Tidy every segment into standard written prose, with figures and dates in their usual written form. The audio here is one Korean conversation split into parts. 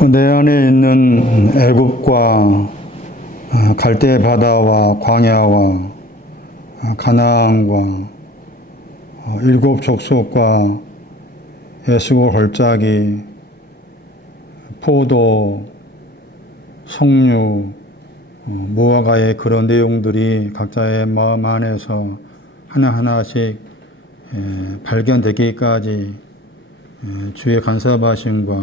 내 안에 있는 애굽과 갈대 바다와 광야와 가나안과 일곱 족속과 에스골 골짜기, 포도, 석류, 무화과의 그런 내용들이 각자의 마음 안에서 하나하나씩 발견되기까지 주의 간섭하심과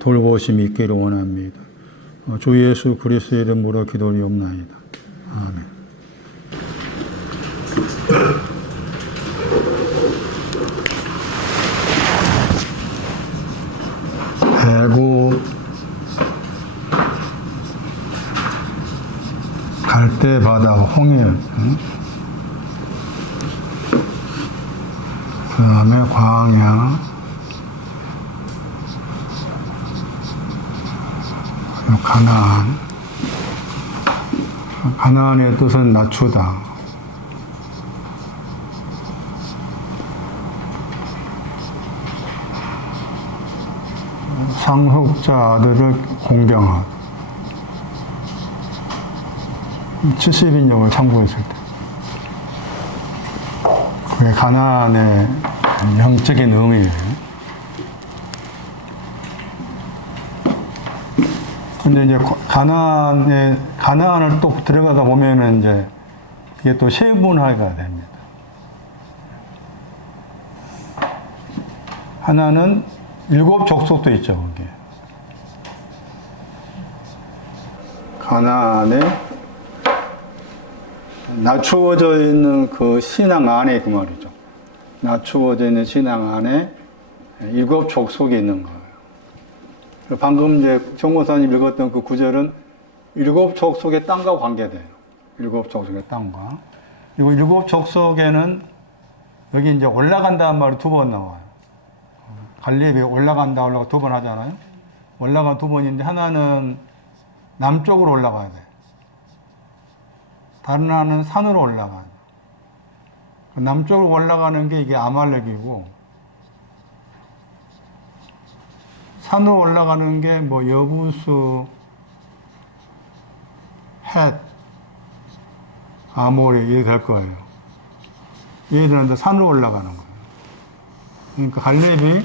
돌보심이 있기를 원합니다. 주 예수 그리스도의 이름으로 기도리옵나이다. 아멘. 애굽, 갈대 바다, 홍해, 그 다음에 광야, 가나안. 가나안의 뜻은 낮추다. 상속자 아들을 공경하다. 70인역을 참고했을 때. 그게 가나안의 영적인 의미예요. 근데 이제 가나안을 또 들어가다 보면은 이제 이게 또 세분화가 됩니다. 하나는 일곱 족속도 있죠, 거기에. 가나안에 낮추어져 있는 그 신앙 안에 그 말이죠. 낮추어져 있는 신앙 안에 일곱 족속이 있는 거예요. 방금 이제 정모사님 읽었던 그 구절은 일곱 족속의 땅과 관계돼요. 일곱 족속의 땅과. 그리고 일곱 족속에는 여기 이제 올라간다는 말이 두 번 나와요. 갈렙이 올라간다 두 번 하잖아요. 올라간 두 번인데 하나는 남쪽으로 올라가야 돼. 다른 하나는 산으로 올라가요. 남쪽으로 올라가는 게 이게 아말렉이고, 산으로 올라가는 게 뭐 여부수, 헷, 아모리 이렇게 될 거예요. 얘들한테 산으로 올라가는 거예요. 그러니까 갈렙이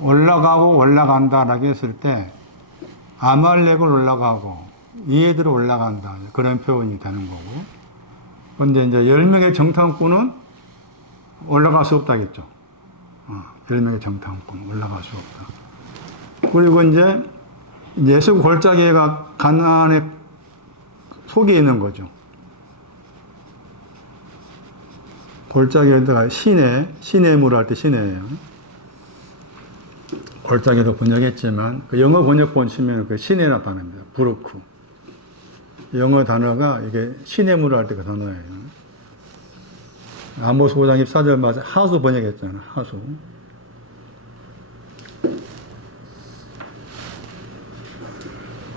올라가고 올라간다라고 했을 때 아말렉을 올라가고 얘들을 올라간다, 그런 표현이 되는 거고. 근데 이제 10명의 정탐꾼은 올라갈 수 없다겠죠. 10명의 정탐꾼 올라갈 수 없다. 그리고 이제 예수 골짜기가 가나안의 속에 있는 거죠. 골짜기에다가 시내물 할 때 시내예요. 골짜기도 번역했지만 그 영어 번역본 치면 그 시내라 단어입니다. 브루크. 영어 단어가 이게 시내물 할 때 그 단어예요. 아모스 5장 24절 맞아 하수 번역했잖아. 하수.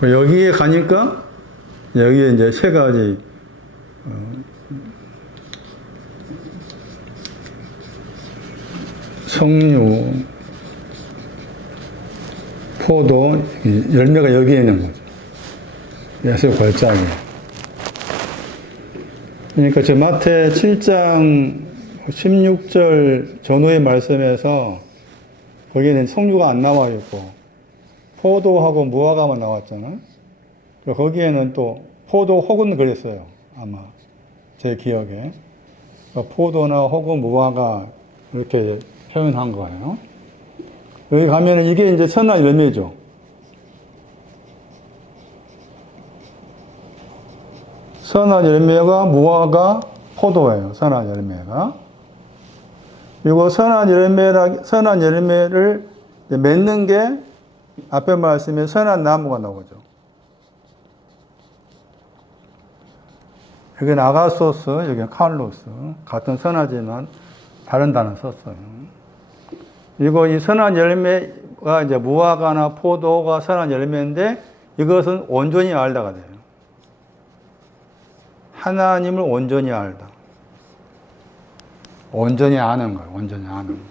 여기에 가니까 여기에 이제 세 가지 석류, 포도, 열매가 여기에 있는 거죠. 예수 골짜기. 그러니까 저 마태 7장 16절 전후의 말씀에서 거기에는 석류가 안 나와 있고 포도하고 무화과만 나왔잖아요. 거기에는 또 포도 혹은 그랬어요. 아마 제 기억에. 포도나 혹은 무화과 이렇게 표현한 거예요. 여기 가면은 이게 이제 선한 열매죠. 선한 열매가 무화과, 포도예요. 선한 열매가. 그리고 선한 열매를 맺는 게 앞에 말씀에 선한 나무가 나오죠. 여기는 아가소스, 여기는 칼로스. 같은 선하지만 다른 단어 썼어요. 그리고 이 선한 열매가 이제 무화과나 포도가 선한 열매인데 이것은 온전히 알다가 돼요. 하나님을 온전히 알다. 온전히 아는 거예요. 온전히 아는 거.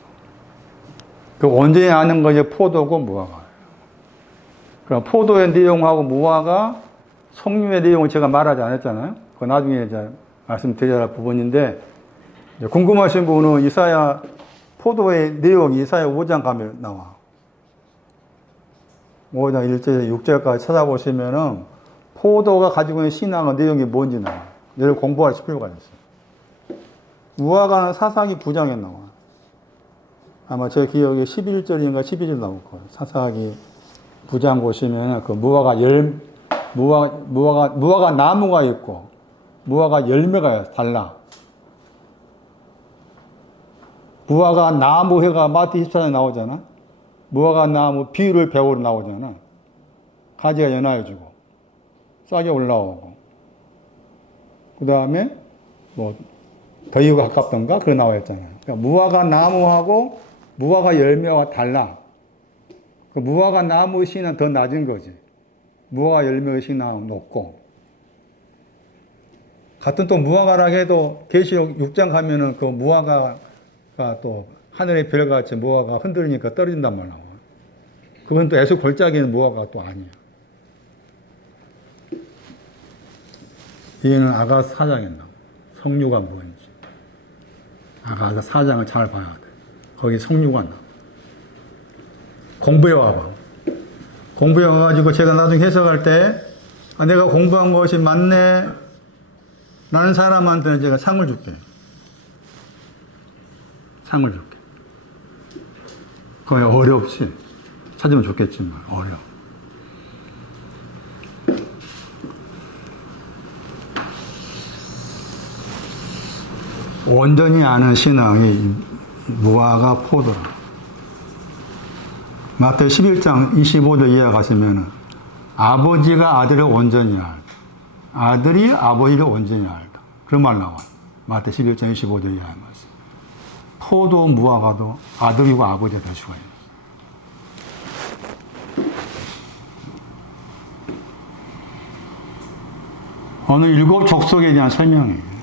그 온전히 아는 것이 포도고 무화과예요. 그럼 포도의 내용하고 무화과 석류의 내용을 제가 말하지 않았잖아요. 그 나중에 이제 말씀드려야 할 부분인데, 이제 궁금하신 분은 이사야 포도의 내용이 이사야 5장 가면 나와. 5장 1절, 6절까지 찾아보시면은 포도가 가지고 있는 신앙의 내용이 뭔지 나와. 얘를 공부할 필요가 있어요. 무화과는 사사기 9장에 나와. 아마 제 기억에 11절인가 12절 나올 거예요. 사사기 9장 보시면 그 무화과 나무가 있고 무화과 열매가 달라. 무화과 나무 해가 마태 24장에 나오잖아. 무화과 나무 비율을 배우로 나오잖아. 가지가 연하여지고 싹이 올라오고 그 다음에 뭐 더위가 가깝던가 그런 나와 있잖아요. 그러니까 무화과 나무하고 무화과 열매와 달라. 그 무화과 나무의 신은 더 낮은 거지. 무화과 열매의 신은 높고. 같은 또 무화과라 해도 계시록 6장 가면은 그 무화과가 또 하늘의 별같이 무화과가 흔들리니까 떨어진단 말 나와. 그건 또 애수 골짜기는 무화과가 또 아니야. 얘는 아가서 4장에 나와. 석류가 뭔지. 아가서 4장을 잘 봐야 돼. 거기 석류가 나와. 공부해 와봐. 공부해 와가지고 제가 나중에 해석할 때, 아, 내가 공부한 것이 맞네. 라는 사람한테는 제가 상을 줄게. 상을 줄게. 거의 어렵지. 찾으면 좋겠지만, 어려워. 온전히 아는 신앙이 무화과 포도라. 마태 11장 25절 이하 가시면 아버지가 아들을 온전히 알다. 아들이 아버지를 온전히 알다. 그런 말 나와요. 마태 11장 25절 이하의 말씀. 포도 무화과도 아들이고 아버지가 될 수가 있어요. 오늘 7 족속에 대한 설명이에요.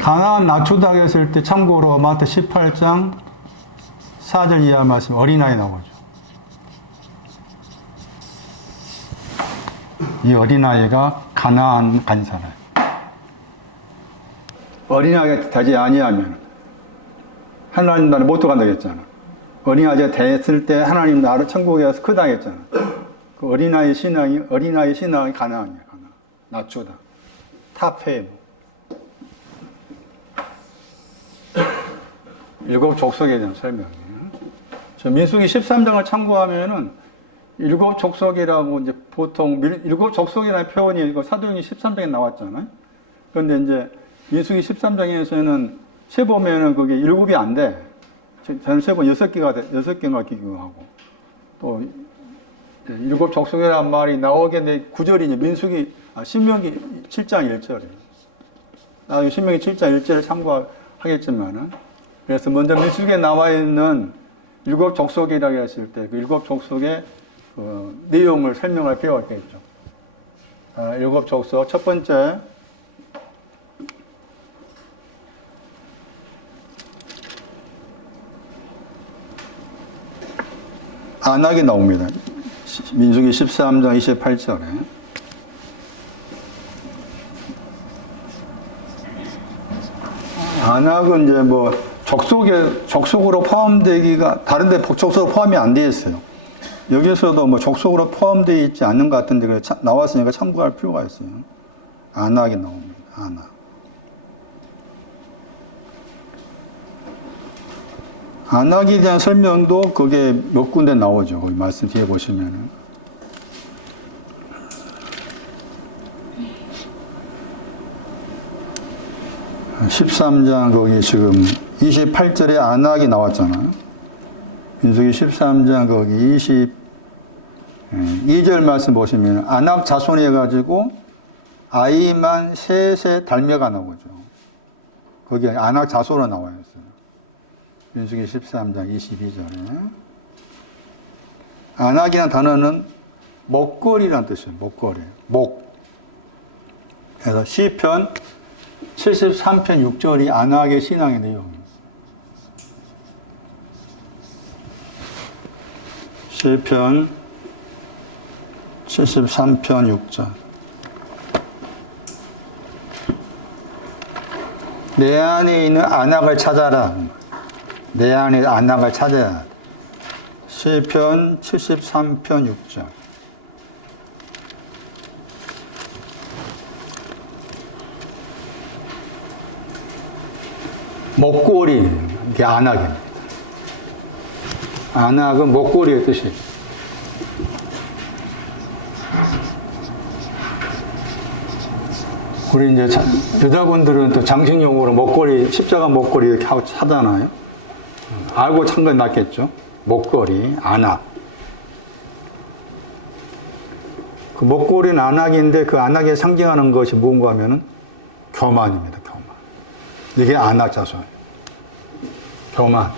가나안 나초다게 했을 때 참고로 마태 18장 4절 이하 말씀 어린아이 나오죠. 이 어린아이가 가나안 간 사람. 어린아이가 되지 아니하면 하나님 나라에 못 들어간다고 했잖아. 어린아이가 됐을 때 하나님 나라 천국에 가서 크다 했잖아. 그 어린아이 신앙이 가나안이야. 가나안. 나초다. 탑페이브. 7 족속에 대한 설명이에요. 저 민수기 13장을 참고하면은 7 족속이라고 이제 보통 7 족속이라는 표현이 이거 사도행전 13장에 나왔잖아요. 그런데 이제 민수기 13장에서는 세보면은 그게 7이 안 돼. 저는 세보 6개가 기기도 하고. 또 7 족속이라는 말이 나오게 된 구절이 이제 신명기 7장 1절이에요. 나중에 신명기 7장 1절을 참고하겠지만은 그래서 먼저 민수기에 나와 있는 7 족속이라고 했을 때 그 7 족속의 그 내용을 설명할 필요가 있겠죠. 7 족속 첫 번째 안악이 나옵니다. 민수기 13장 28절에 안악은 이제 뭐 족속으로 포함되기가 다른데 족속으로 포함이 안 되어 있어요. 여기서도 뭐 족속으로 포함되어 있지 않는 것 같은데 그래 나왔으니까 참고할 필요가 있어요. 안악이 나옵니다. 안악. 안악에 대한 설명도 그게 몇 군데 나오죠. 거기 말씀 뒤에 보시면은. 아, 13장 거기 지금 28절에 안악이 나왔잖아요. 민수기 13장 거기 22절 말씀 보시면 안악 자손이 해가지고 아이만 셋의 달며가 나오죠. 거기 안악 자손으로 나와 있어요. 민수기 13장 22절에. 안악이라는 단어는 목걸이라는 뜻이에요. 목걸이. 목. 그래서 시편 73편 6절이 안악의 신앙의 내용입니다. 시편 73편 6절. 내 안에 있는 안악을 찾아라. 내 안에 안악을 찾아야 돼. 시편 73편 6절. 목골이, 이게 안악입니다. 안악은 목골이의 뜻이에요. 우리 이제 여자분들은 또 장식용으로 목걸이, 십자가 목걸이 이렇게 하고 하잖아요. 알고 찬 건 맞겠죠? 목걸이, 안악. 그 목걸이는 안악인데 그 안악에 상징하는 것이 뭔가 하면은 교만입니다, 교만. 이게 안악 자손. 교만.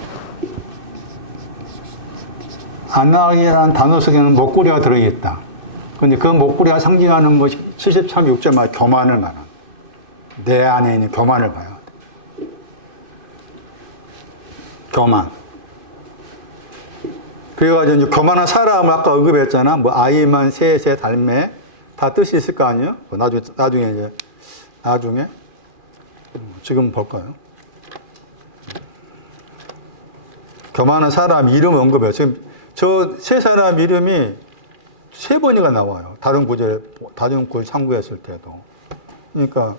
안악이라는 단어 속에는 목걸이가 들어있다. 근데 그 목걸이가 상징하는 것이 73, 6절 말 교만을 말합니다. 내 안에 있는 교만을 봐야 돼. 교만. 그래가지고 이제 교만한 사람을 아까 언급했잖아. 뭐 아이만, 셋에, 달매 다 뜻이 있을 거 아니에요? 뭐 나중에 지금 볼까요? 교만한 사람 이름 언급해요. 지금 저 세 사람 이름이 3번이가 나와요. 다른 구절 참고했을 때도. 그러니까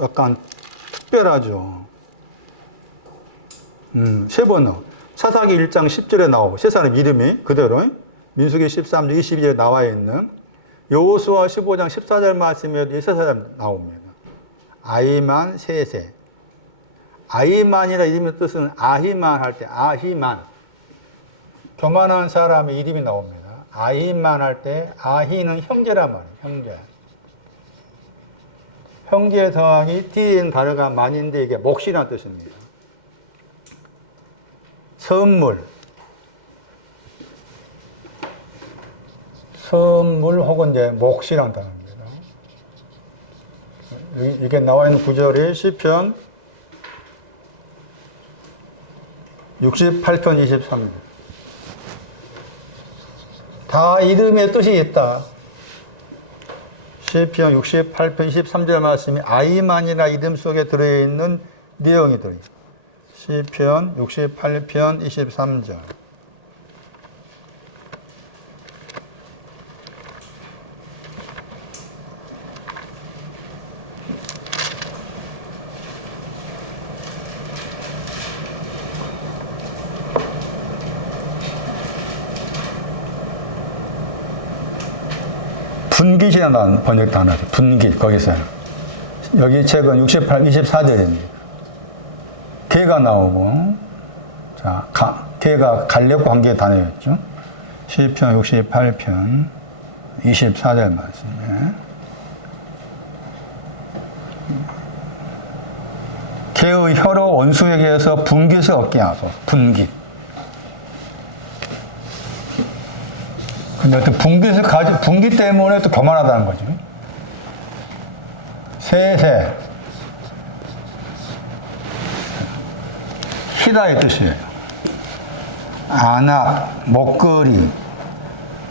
약간 특별하죠. 3번 나와. 사사기 1장 10절에 나오고 세 사람 이름이 그대로 민수기 13장 22절에 나와 있는 여호수아 15장 14절 말씀에 이 세 사람 나옵니다. 아히만, 셋에. 아히만이라 이름의 뜻은 아히만 할 때 아히만. 교만한 사람의 이름이 나옵니다. 아히만 할 때 아히는 형제란 말이에요. 형제. 형제 더하기 뒤엔 다르가 만인데 이게 몫이라는 뜻입니다. 선물 혹은 이제 몫이라는 단어입니다. 이게 나와 있는 구절이 시편 68편 23절. 다 이름의 뜻이 있다. 시편 68편 23절 말씀이 아이만이라 이름 속에 들어있는 내용이 들어있다. 시편 68편 23절. 분깃이라는 번역 단어죠. 분깃, 거기서. 여기 책은 24절입니다. 개가 나오고, 자, 개가 갈렙과 관계의 단어였죠. 시편 68편 24절 말씀에. 개의 혀로 원수에게서 분깃을 얻게 하소. 분깃. 근데 또 분깃 때문에 또 교만하다는 거죠. 셋에. 희다의 뜻이에요. 안악, 목걸이,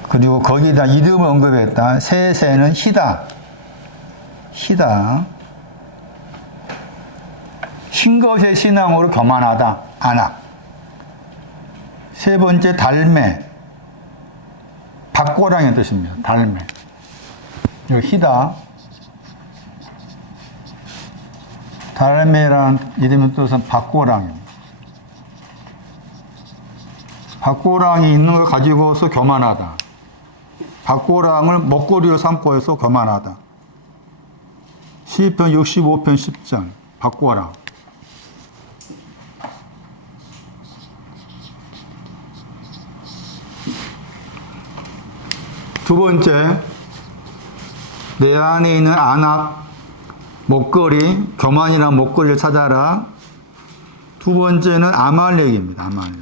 그리고 거기다 이름을 언급했다. 셋에는 희다. 신것의 신앙으로 교만하다. 안악. 세 번째 달매. 박고랑의 뜻입니다. 달매. 여기 희다. 달매라는 이름의 뜻은 박고랑입니다. 박고랑이 있는 걸 가지고서 교만하다. 박고랑을 목걸이로 삼고 해서 교만하다. 시편 65편 10절. 박고랑. 두 번째, 내 안에 있는 안악, 목걸이, 교만이란 목걸이를 찾아라. 두 번째는 아말렉입니다. 아말렉.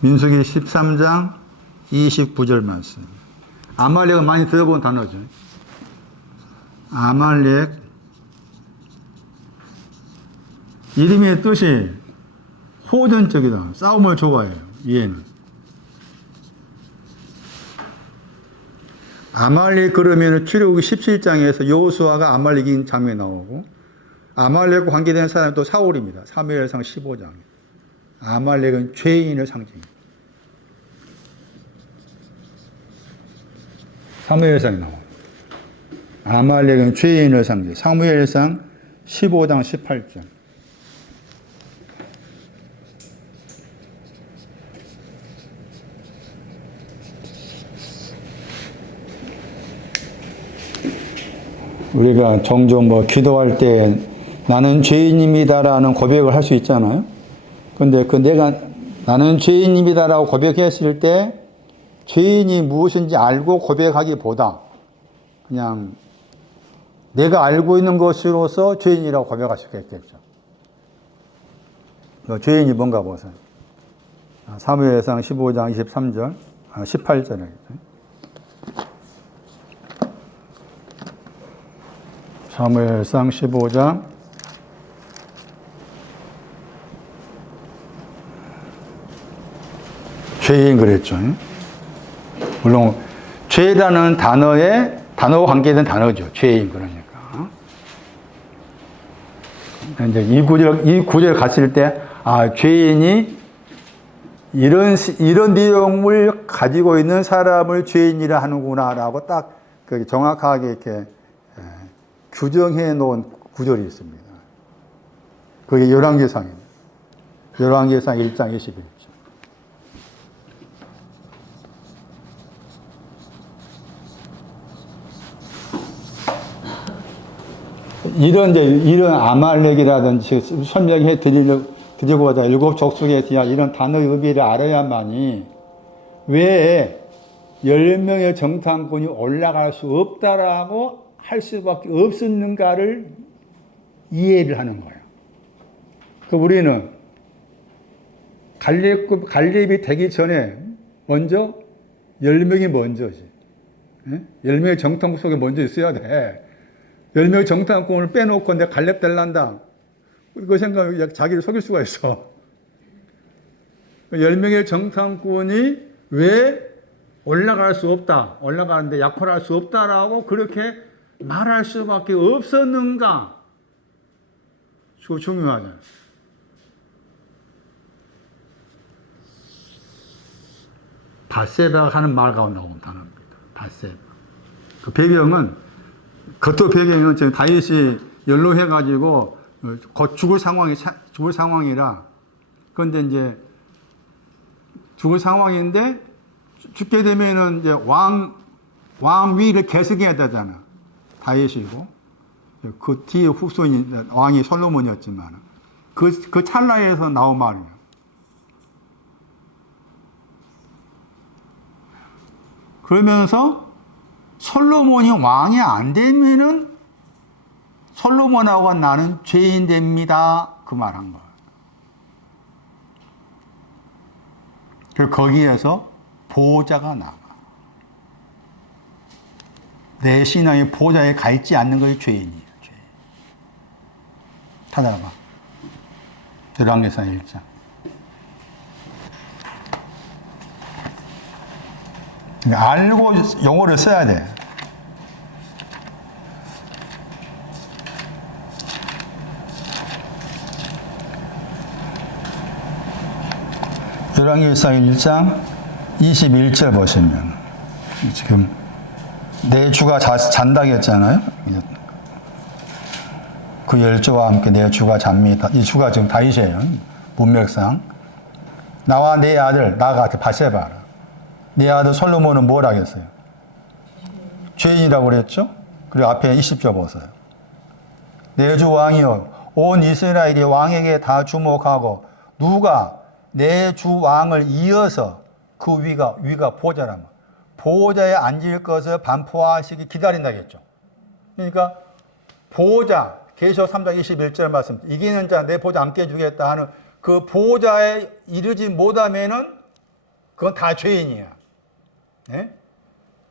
민수기 13장 29절 말씀. 아말렉은 많이 들어본 단어죠. 아말렉. 이름의 뜻이 호전적이다. 싸움을 좋아해요. 얘는. 아말렉 그러면 출애굽기 17장에서 여호수아가 아말렉인 장면이 나오고 아말렉과 관계되는 사람이 또 사울입니다. 사무엘상 15장. 아말렉은 죄인의 상징입니다. 사무엘상에 나옵니다. 아말렉은 죄인의 상징. 사무엘상 15장 18절. 우리가 종종 기도할 때 나는 죄인입니다라는 고백을 할 수 있잖아요. 근데 나는 죄인입니다라고 고백했을 때 죄인이 무엇인지 알고 고백하기보다 그냥 내가 알고 있는 것으로서 죄인이라고 고백할 수 있겠죠. 죄인이 뭔가 보세요. 사무엘상 15장 23절, 18절에. 사무엘상 15장 죄인 그랬죠. 물론 죄라는 단어와 관계된 단어죠. 죄인 그러니까. 이제 이 구절 갔을 때 죄인이 이런 내용을 가지고 있는 사람을 죄인이라 하는구나라고 딱 정확하게 이렇게 규정해 놓은 구절이 있습니다. 그게 열왕기상입니다. 열왕기상 1장 21절. 이런 아말렉이라든지 설명해 드리고자 일곱 족속에 대한 이런 단어의 의미를 알아야만이 왜 10명의 정탐꾼이 올라갈 수 없다라고 할 수밖에 없었는가를 이해를 하는 거예요. 우리는 갈렙이 되기 전에 먼저 10명이 먼저지. 10명의 정탐꾼 속에 먼저 있어야 돼. 10명의 정탐꾼을 빼놓고 내가 갈렙 될란다. 그 생각에 자기를 속일 수가 있어. 10명의 정탐꾼이 왜 올라갈 수 없다. 올라가는데 약혼할 수 없다라고 그렇게 말할 수밖에 없었는가? 그거 중요하잖아요. 바세바가 하는 말 가운데 나온 단어입니다. 바세바. 그 배경은, 겉도 배경은 지금 다윗이 연로해가지고 곧 죽을 상황이라. 그런데 이제 죽을 상황인데 죽게 되면은 이제 왕위를 계승해야 되잖아. 다윗이고 그 뒤에 후손인 왕이 솔로몬이었지만 그 찰나에서 나온 말이에요. 그러면서 솔로몬이 왕이 안 되면은 솔로몬하고 나는 죄인 됩니다. 그 말 한 거예요. 그리고 거기에서 보호자가 나가. 내 신앙이 보호자에 가 있지 않는 것이 죄인이에요. 죄인. 찾아봐. 열왕기상 1장. 알고 용어를 써야 돼. 열왕기상 1장 21절 보시면 지금 내 주가 잔다고 했잖아요. 그 열조와 함께 내 주가 잡니다. 이 주가 지금 다윗이에요. 문맥상. 나와 내 아들 나가 바세바라. 내 아들 솔로몬은 뭘 하겠어요? 죄인이라고 그랬죠? 그리고 앞에 20절 보세요. 내 주 왕이여 온 이스라엘이 왕에게 다 주목하고 누가 내 주 왕을 이어서 그 위가 보호자라면 보호자에 앉을 것을 반포하시기 기다린다겠죠. 그러니까 보호자 계시록 3장 21절 말씀 이기는 자 내 보호자 함께 해주겠다 하는 그 보호자에 이르지 못하면은 그건 다 죄인이야. 네?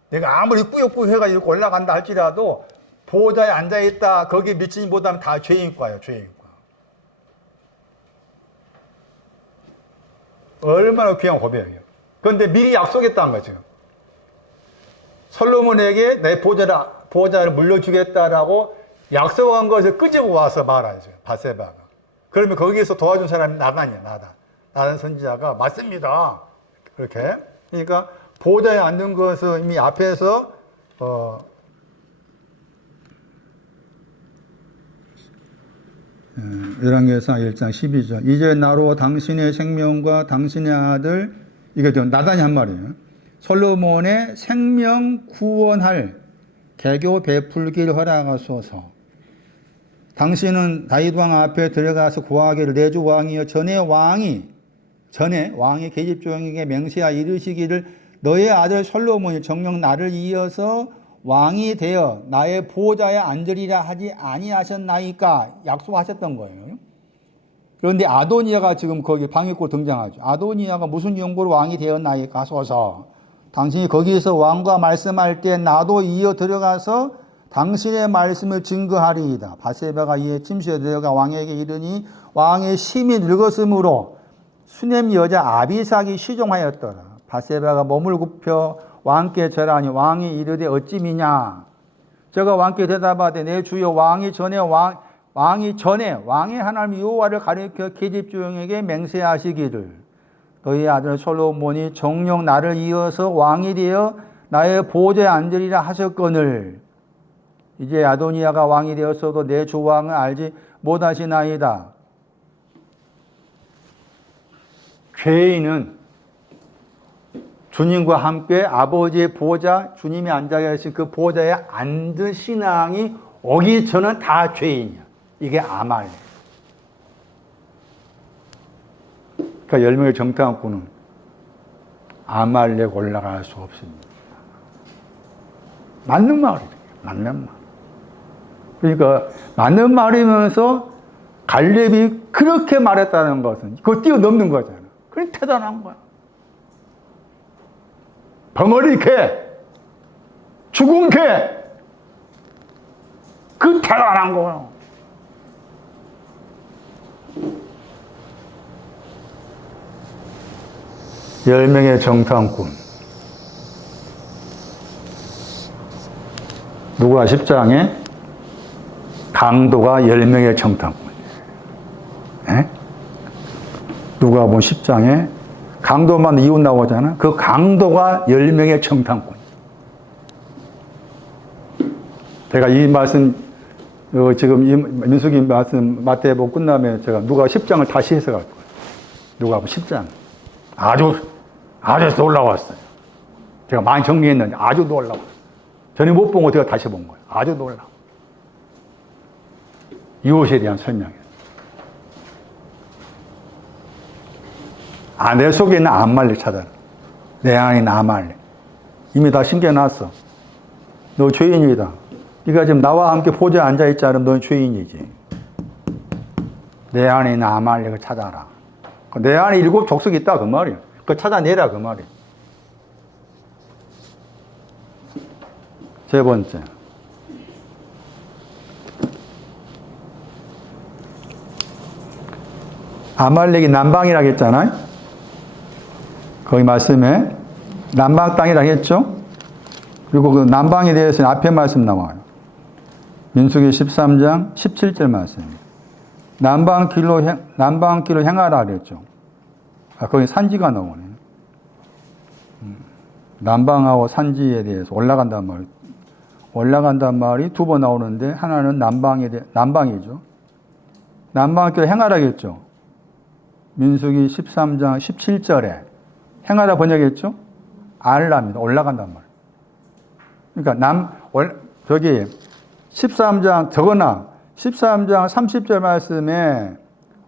내가 아무리 꾸역꾸역 해가지고 올라간다 할지라도 보호자에 앉아있다 거기에 미치지 못하면 다 죄인과예요. 죄인과. 얼마나 귀한 고백이에요. 그런데 미리 약속했다는 거죠. 솔로몬에게 내 보좌를 물려주겠다라고 약속한 것을 끄집어 와서 말하죠. 밧세바가. 그러면 거기에서 도와준 사람이 나단이야, 나단. 나단 선지자가 맞습니다. 그렇게. 그러니까 보좌에 앉는 것은 이미 앞에서 열왕기상 1장 12절. 이제 나로 당신의 생명과 당신의 아들, 이게 나단이 한 말이에요. 솔로몬의 생명 구원할 개교 베풀기를 허락하소서. 당신은 다윗 왕 앞에 들어가서 구하기를 내 주 왕이여 전에 왕이 계집종에게 맹세하 이르시기를 너의 아들 솔로몬이 정녕 나를 이어서 왕이 되어 나의 보좌에 앉으리라 하지 아니하셨나이까 약속하셨던 거예요. 그런데 아도니아가 지금 거기 방해골 등장하죠. 아도니아가 무슨 용고로 왕이 되었나이까 하소서. 당신이 거기에서 왕과 말씀할 때 나도 이어 들어가서 당신의 말씀을 증거하리이다. 밧세바가 이에 침실에 들어가 왕에게 이르니 왕의 심히 늙었으므로 수넴 여자 아비삭이 시종하였더라. 밧세바가 몸을 굽혀 왕께 절하니 왕이 이르되 어찌 미냐. 저가 왕께 대답하되 내 주여 왕이 전에 왕의 하나님 여호와를 가리켜 계집종에게 맹세하시기를 너희 아들 솔로몬이 정녕 나를 이어서 왕이 되어 나의 보좌에 앉으리라 하셨거늘 이제 아도니아가 왕이 되었어도 내 주 왕을 알지 못하시나이다. 죄인은 주님과 함께 아버지의 보좌, 주님이 앉아 계신 그 보좌에 앉은 신앙이 오기 전은 다 죄인이야. 이게 아말렉. 그러니까 10명의 정탐꾼은 아말렉 올라갈 수 없습니다. 맞는 말이에요. 맞는 말. 그러니까 맞는 말이면서 갈렙이 그렇게 말했다는 것은 그거 뛰어넘는 거잖아. 그게 대단한 거야. 벙어리 개, 죽은 개, 그 대단한 거예요. 열 명의 정탐꾼. 누가 10장에 강도가 10명의 정탐꾼. 누가 본 10장에 강도만 이웃 나오잖아. 그 강도가 10명의 정탐꾼. 제가 이 말씀, 지금 이 민수기 말씀 마태복음 끝나면 제가 누가 10장을 다시 해석할 거예요. 누가 본 10장. 아주 놀라웠어요. 제가 많이 정리했는데 아주 놀라웠어요. 전에 못 본 거 제가 다시 본 거예요. 아주 놀라워. 이웃에 대한 설명이에요. 내 속에 있는 아말렉 찾아라. 내 안에 있는 아말렉. 이미 다 신겨놨어. 너 죄인이다. 네가 지금 나와 함께 보좌에 앉아있지 않으면 넌 죄인이지. 내 안에 있는 아말렉을 찾아라. 내 안에 7 족속이 있다 그 말이야. 그걸 찾아내라 그 말이야. 세 번째. 아말렉이 남방이라고 했잖아요. 거기 말씀에 남방 땅이라고 했죠. 그리고 그 남방에 대해서는 앞에 말씀 나와요. 민수기 13장 17절 말씀입니다. 남방 길로 행하라 그랬죠. 거기 산지가 나오네. 남방하고 산지에 대해서 올라간단 말이 2번 나오는데 하나는 남방이죠. 남방길로 행하라겠죠. 민수기 13장 17절에 행하라 번역했죠. 알랍니다. 올라간단 말. 그러니까 저기 13장 적어놔. 13장 30절 말씀에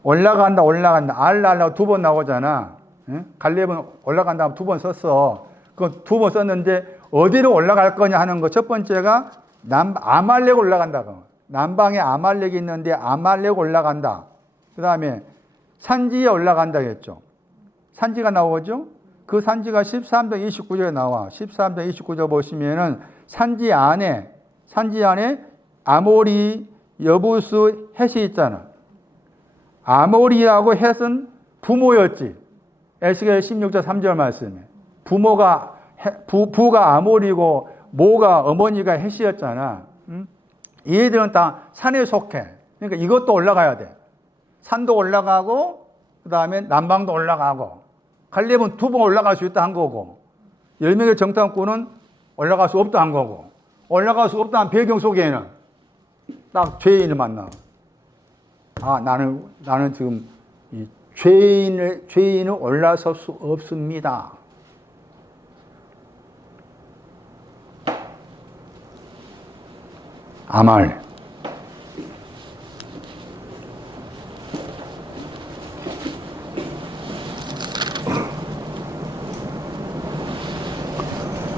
올라간다 알라라고 2번 나오잖아. 갈렙은 올라간다 2번 썼어. 그 2번 썼는데 어디로 올라갈 거냐 하는 거. 첫 번째가 아말렉 올라간다고. 남방에 아말렉이 있는데 아말렉 올라간다. 그 다음에 산지에 올라간다 했죠. 산지가 나오죠. 그 산지가 13장 29절에 나와. 13장 29절 보시면은 산지 안에 아모리, 여부스, 헷이 있잖아. 아모리하고 헷은 부모였지. 에스겔 16장 3절 말씀에. 부가 아모리고 모가 어머니가 햇이었잖아. 응? 얘들은 다 산에 속해. 그러니까 이것도 올라가야 돼. 산도 올라가고 그 다음에 남방도 올라가고 가려면 2번 올라갈 수 있다 한 거고 10명의 정탐꾼은 올라갈 수 없다 한 거고 올라갈 수 없다는 배경 속에는 딱 죄인을 만나. 아, 나는 지금 이 죄인을 올라설 수 없습니다. 아말.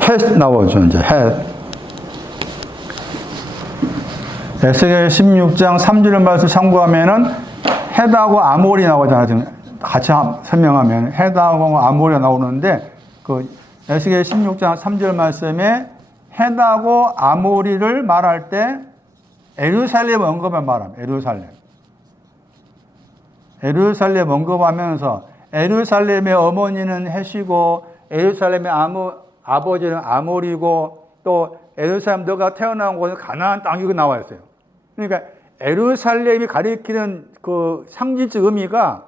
헷 나오죠, 이제 헷. 에스겔 16장 3절 말씀 참고하면은 헷하고 아몰이 나오잖아요. 지금 같이 설명하면 헷하고 아몰이 나오는데 그 에스겔 16장 3절 말씀에 헷하고 아몰이를 말할 때 예루살렘 언급을 말합니다. 예루살렘 언급하면서 예루살렘의 어머니는 헷이고 예루살렘의 아버지는 아몰이고 또 예루살렘 너가 태어난 곳은 가나안 땅이고 나와 있어요. 그러니까 예루살렘이 가리키는 그 상징적 의미가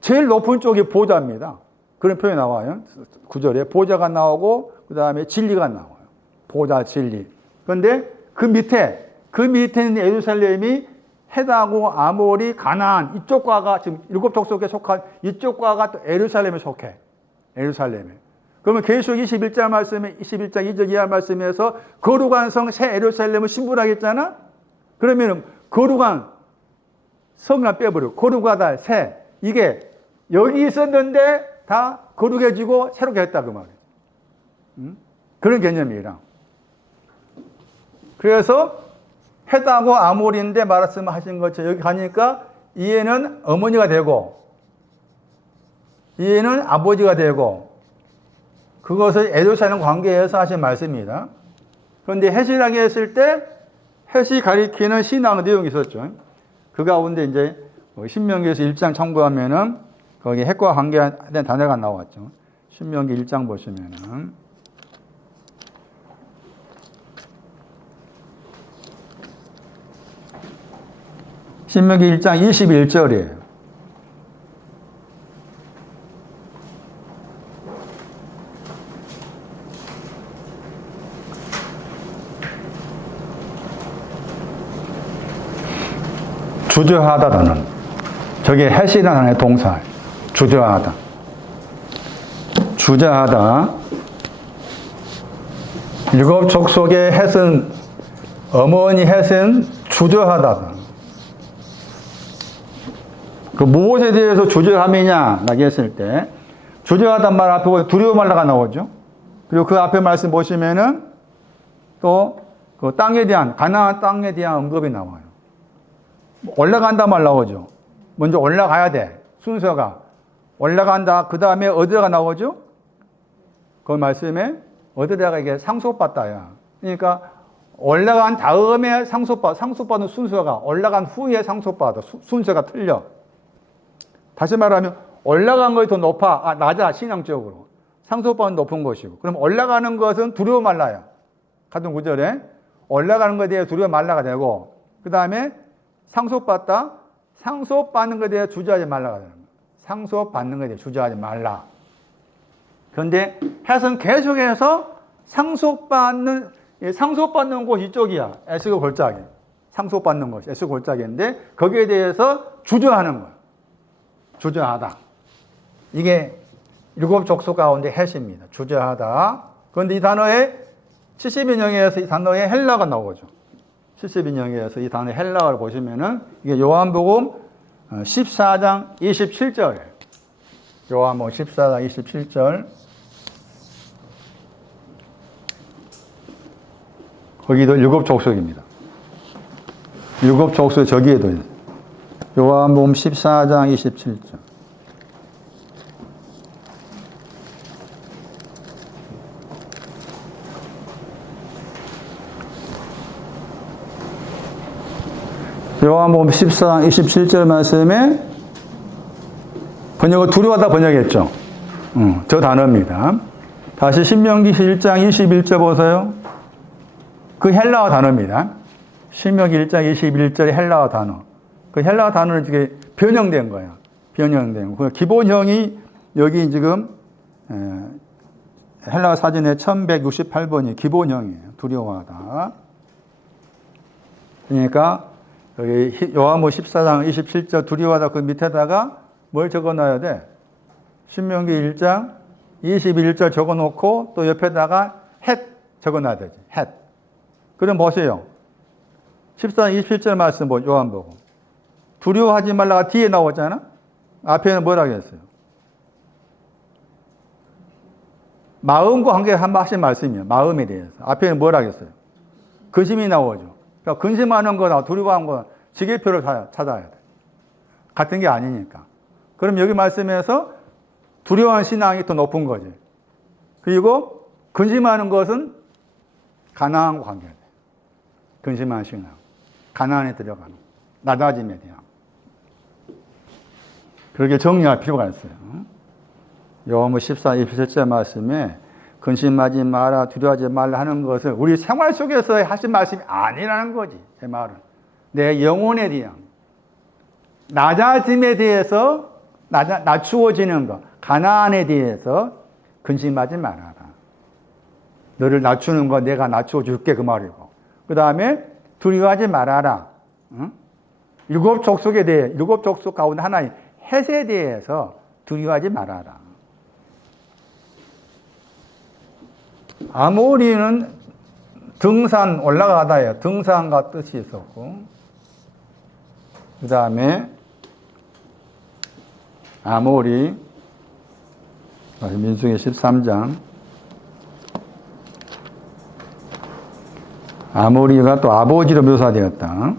제일 높은 쪽이 보좌입니다. 그런 표현이 나와요. 9절에 보좌가 나오고 그 다음에 진리가 나와요. 보좌, 진리. 그런데 그 밑에 있는 예루살렘이 헷하고 아몰이 가나안 이쪽 과가 지금 7 족속에 속한 이쪽 과가 또 예루살렘에 속해. 예루살렘에. 그러면 계시록 21장 말씀에 21장 2절 이하 말씀에서 거룩한 성 새 예루살렘을 신부라겠잖아. 그러면 거룩한 성을 빼버려. 거룩하다 새 이게 여기 있었는데 다 거룩해지고 새롭게 했다 그 말이에요. 그런 개념이라. 그래서 헷하고 아몰인데 말씀하신 것처럼 여기 가니까 이에는 어머니가 되고 이에는 아버지가 되고 그것을 예루살렘 관계에서 하신 말씀입니다. 그런데 헷이라고 했을 때 헷이 가리키는 신앙 내용이 있었죠. 그 가운데 이제 신명기에서 1장 참고하면은 거기 헷과 관계된 단어가 나왔죠. 신명기 1장 보시면은 신명기 1장 21절이에요. 주저하다라는 저게 헷이라는 단어의 동사. 주저하다. 주저하다. 7 족속의 헷은 어머니 헷은 주저하다. 그 무엇에 대해서 주저함이냐 라고 했을 때 주저하단 말 앞에 보면 두려워 말라가 나오죠. 그리고 그 앞에 말씀 보시면은 또 그 땅에 대한 가나안 땅에 대한 언급이 나와요. 올라간다 말 나오죠. 먼저 올라가야 돼. 순서가 올라간다. 그 다음에 어디가 나오죠? 그 말씀에 어디다가 이게 상속받다야. 그러니까 올라간 다음에 상속받는 순서가 올라간 후에 상속받아. 순서가 틀려. 다시 말하면 올라간 것이 더 높아. 낮아 신앙적으로. 상속받은 높은 것이고. 그럼 올라가는 것은 두려워 말라야. 같은 구절에 올라가는 것에 대해 두려워 말라가 되고 그 다음에 상속받다. 상속받는 것에 대해 주저하지 말라가 되는 거예요. 상속받는 것에 대해 주저하지 말라. 그런데 헷은 계속해서 상속받는 곳 이쪽이야. 에스겔 골짜기. 상속받는 것이 에스겔 골짜기인데 거기에 대해서 주저하는 거야. 주저하다. 이게 7 족속 가운데 헷입니다. 주저하다. 그런데 이 단어에 70인형에서 이 단어에 헬라가 나오죠. 70인형에서 이 단어 헬라어를 보시면은 이게 요한복음 14장 27절이에요. 요한복음 14장 27절. 거기도 7 족속입니다. 7 족속 저기에도 있어요. 요한복음 14장 27절. 요한복음 14장 27절 말씀에 번역을 두려워하다 번역했죠. 저 단어입니다. 다시 신명기 1장 21절 보세요. 그 헬라어 단어입니다. 신명기 1장 21절의 헬라어 단어. 그 헬라어 단어는 이게 변형된 거예요. 변형된 거. 기본형이 여기 지금 헬라어 사전에 1168번이 기본형이에요. 두려워하다. 그러니까 여기 요한복음 14장 27절 두려워하다 그 밑에다가 뭘 적어놔야 돼? 신명기 1장 21절 적어놓고 또 옆에다가 헷 적어놔야 되지. 헷. 그럼 보세요. 14장 27절 말씀 요한복음. 두려워하지 말라가 뒤에 나오잖아. 앞에는 뭐라 그랬어요? 마음과 관계하신 말씀이에요. 마음에 대해서. 앞에는 뭐라 그랬어요? 근심이 나오죠. 그러니까 근심하는 거나 두려워하는 거나 지계표를 찾아야 돼. 같은 게 아니니까. 그럼 여기 말씀에서 두려워하는 신앙이 더 높은 거지. 그리고 근심하는 것은 가난함과 관계돼. 근심하는 신앙. 가난에 들어가는. 낮아짐에 대한. 그렇게 정리할 필요가 있어요. 요한복음 14, 27절 말씀에 근심하지 마라, 두려워하지 말라 하는 것을 우리 생활 속에서 하신 말씀이 아니라는 거지. 제 말은. 내 영혼에 대한. 낮아짐에 대해서 낮추어지는 것. 가난에 대해서 근심하지 말아라. 너를 낮추는 거 내가 낮추어 줄게 그 말이고. 그 다음에 두려워하지 말아라. 응? 일곱 족속에 대해 일곱 족속 가운데 하나인 헷에 대해서 두려워하지 말아라. 아모리는 등산 올라가다예요. 등산과 뜻이 있었고 그 다음에 아모리 민수기 13장 아모리가 또 아버지로 묘사되었다.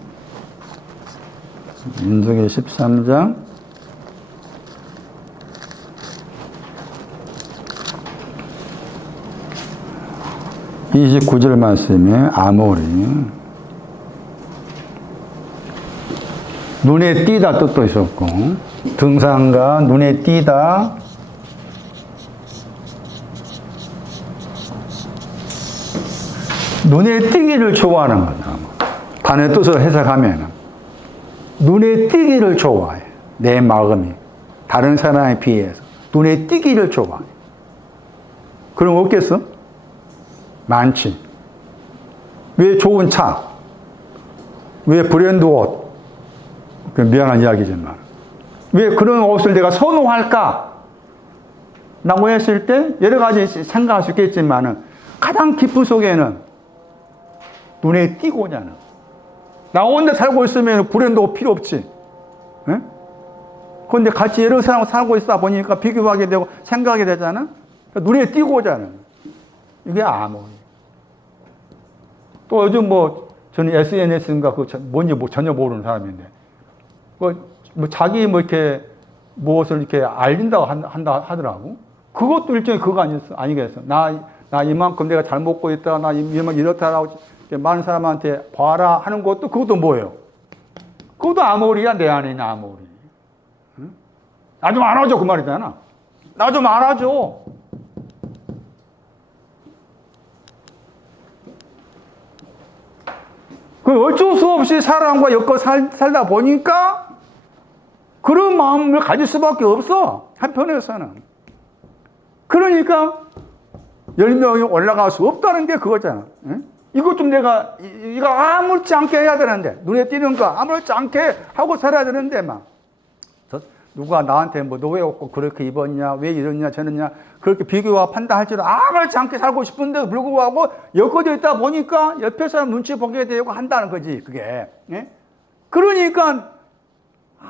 민수기 13장 29절 말씀에 아모리 눈에 띄다 뜻도 있었고 등산가 눈에 띄다 눈에 띄기를 좋아하는 거다. 단의 뜻을 해석하면 눈에 띄기를 좋아해. 내 마음이 다른 사람에 비해서 눈에 띄기를 좋아해. 그럼 없겠어? 많지. 왜 좋은 차? 왜 브랜드 옷? 미안한 이야기지만 왜 그런 옷을 내가 선호할까? 라고 했을 때 여러 가지 생각할 수 있겠지만 가장 깊은 속에는 눈에 띄고잖아. 나 혼자 살고 있으면 브랜드 옷 필요 없지. 예? 그런데 같이 여러 사람 살고 있다 보니까 비교하게 되고 생각하게 되잖아. 눈에 띄고잖아. 이게 아모리. 또 요즘 저는 SNS인가 뭔지 전혀 모르는 사람인데, 자기 이렇게 무엇을 이렇게 알린다고 한다 하더라고. 그것도 일종의 그거 아니겠어? 나 이만큼 내가 잘 먹고 있다, 나 이만큼 이렇다라고 많은 사람한테 봐라 하는 것도 그것도 뭐예요? 그것도 아모리야, 내 안에 있는 아모리. 응? 나 좀 알아줘, 그 말이잖아. 나 좀 알아줘. 그 어쩔 수 없이 사람과 엮어 살다 보니까 그런 마음을 가질 수밖에 없어. 한편에서는. 그러니까 10명이 올라갈 수 없다는 게 그거잖아. 응? 이것 좀 이거 아무렇지 않게 해야 되는데, 눈에 띄는 거 아무렇지 않게 하고 살아야 되는데, 누가 나한테 너 왜 없고 그렇게 입었냐, 왜 이러냐, 저러냐, 그렇게 비교와 판단할 줄 아무렇지 않게 살고 싶은데도 불구하고 엮어져 있다 보니까 옆에 사람 눈치 보게 되고 한다는 거지, 그게. 예? 그러니까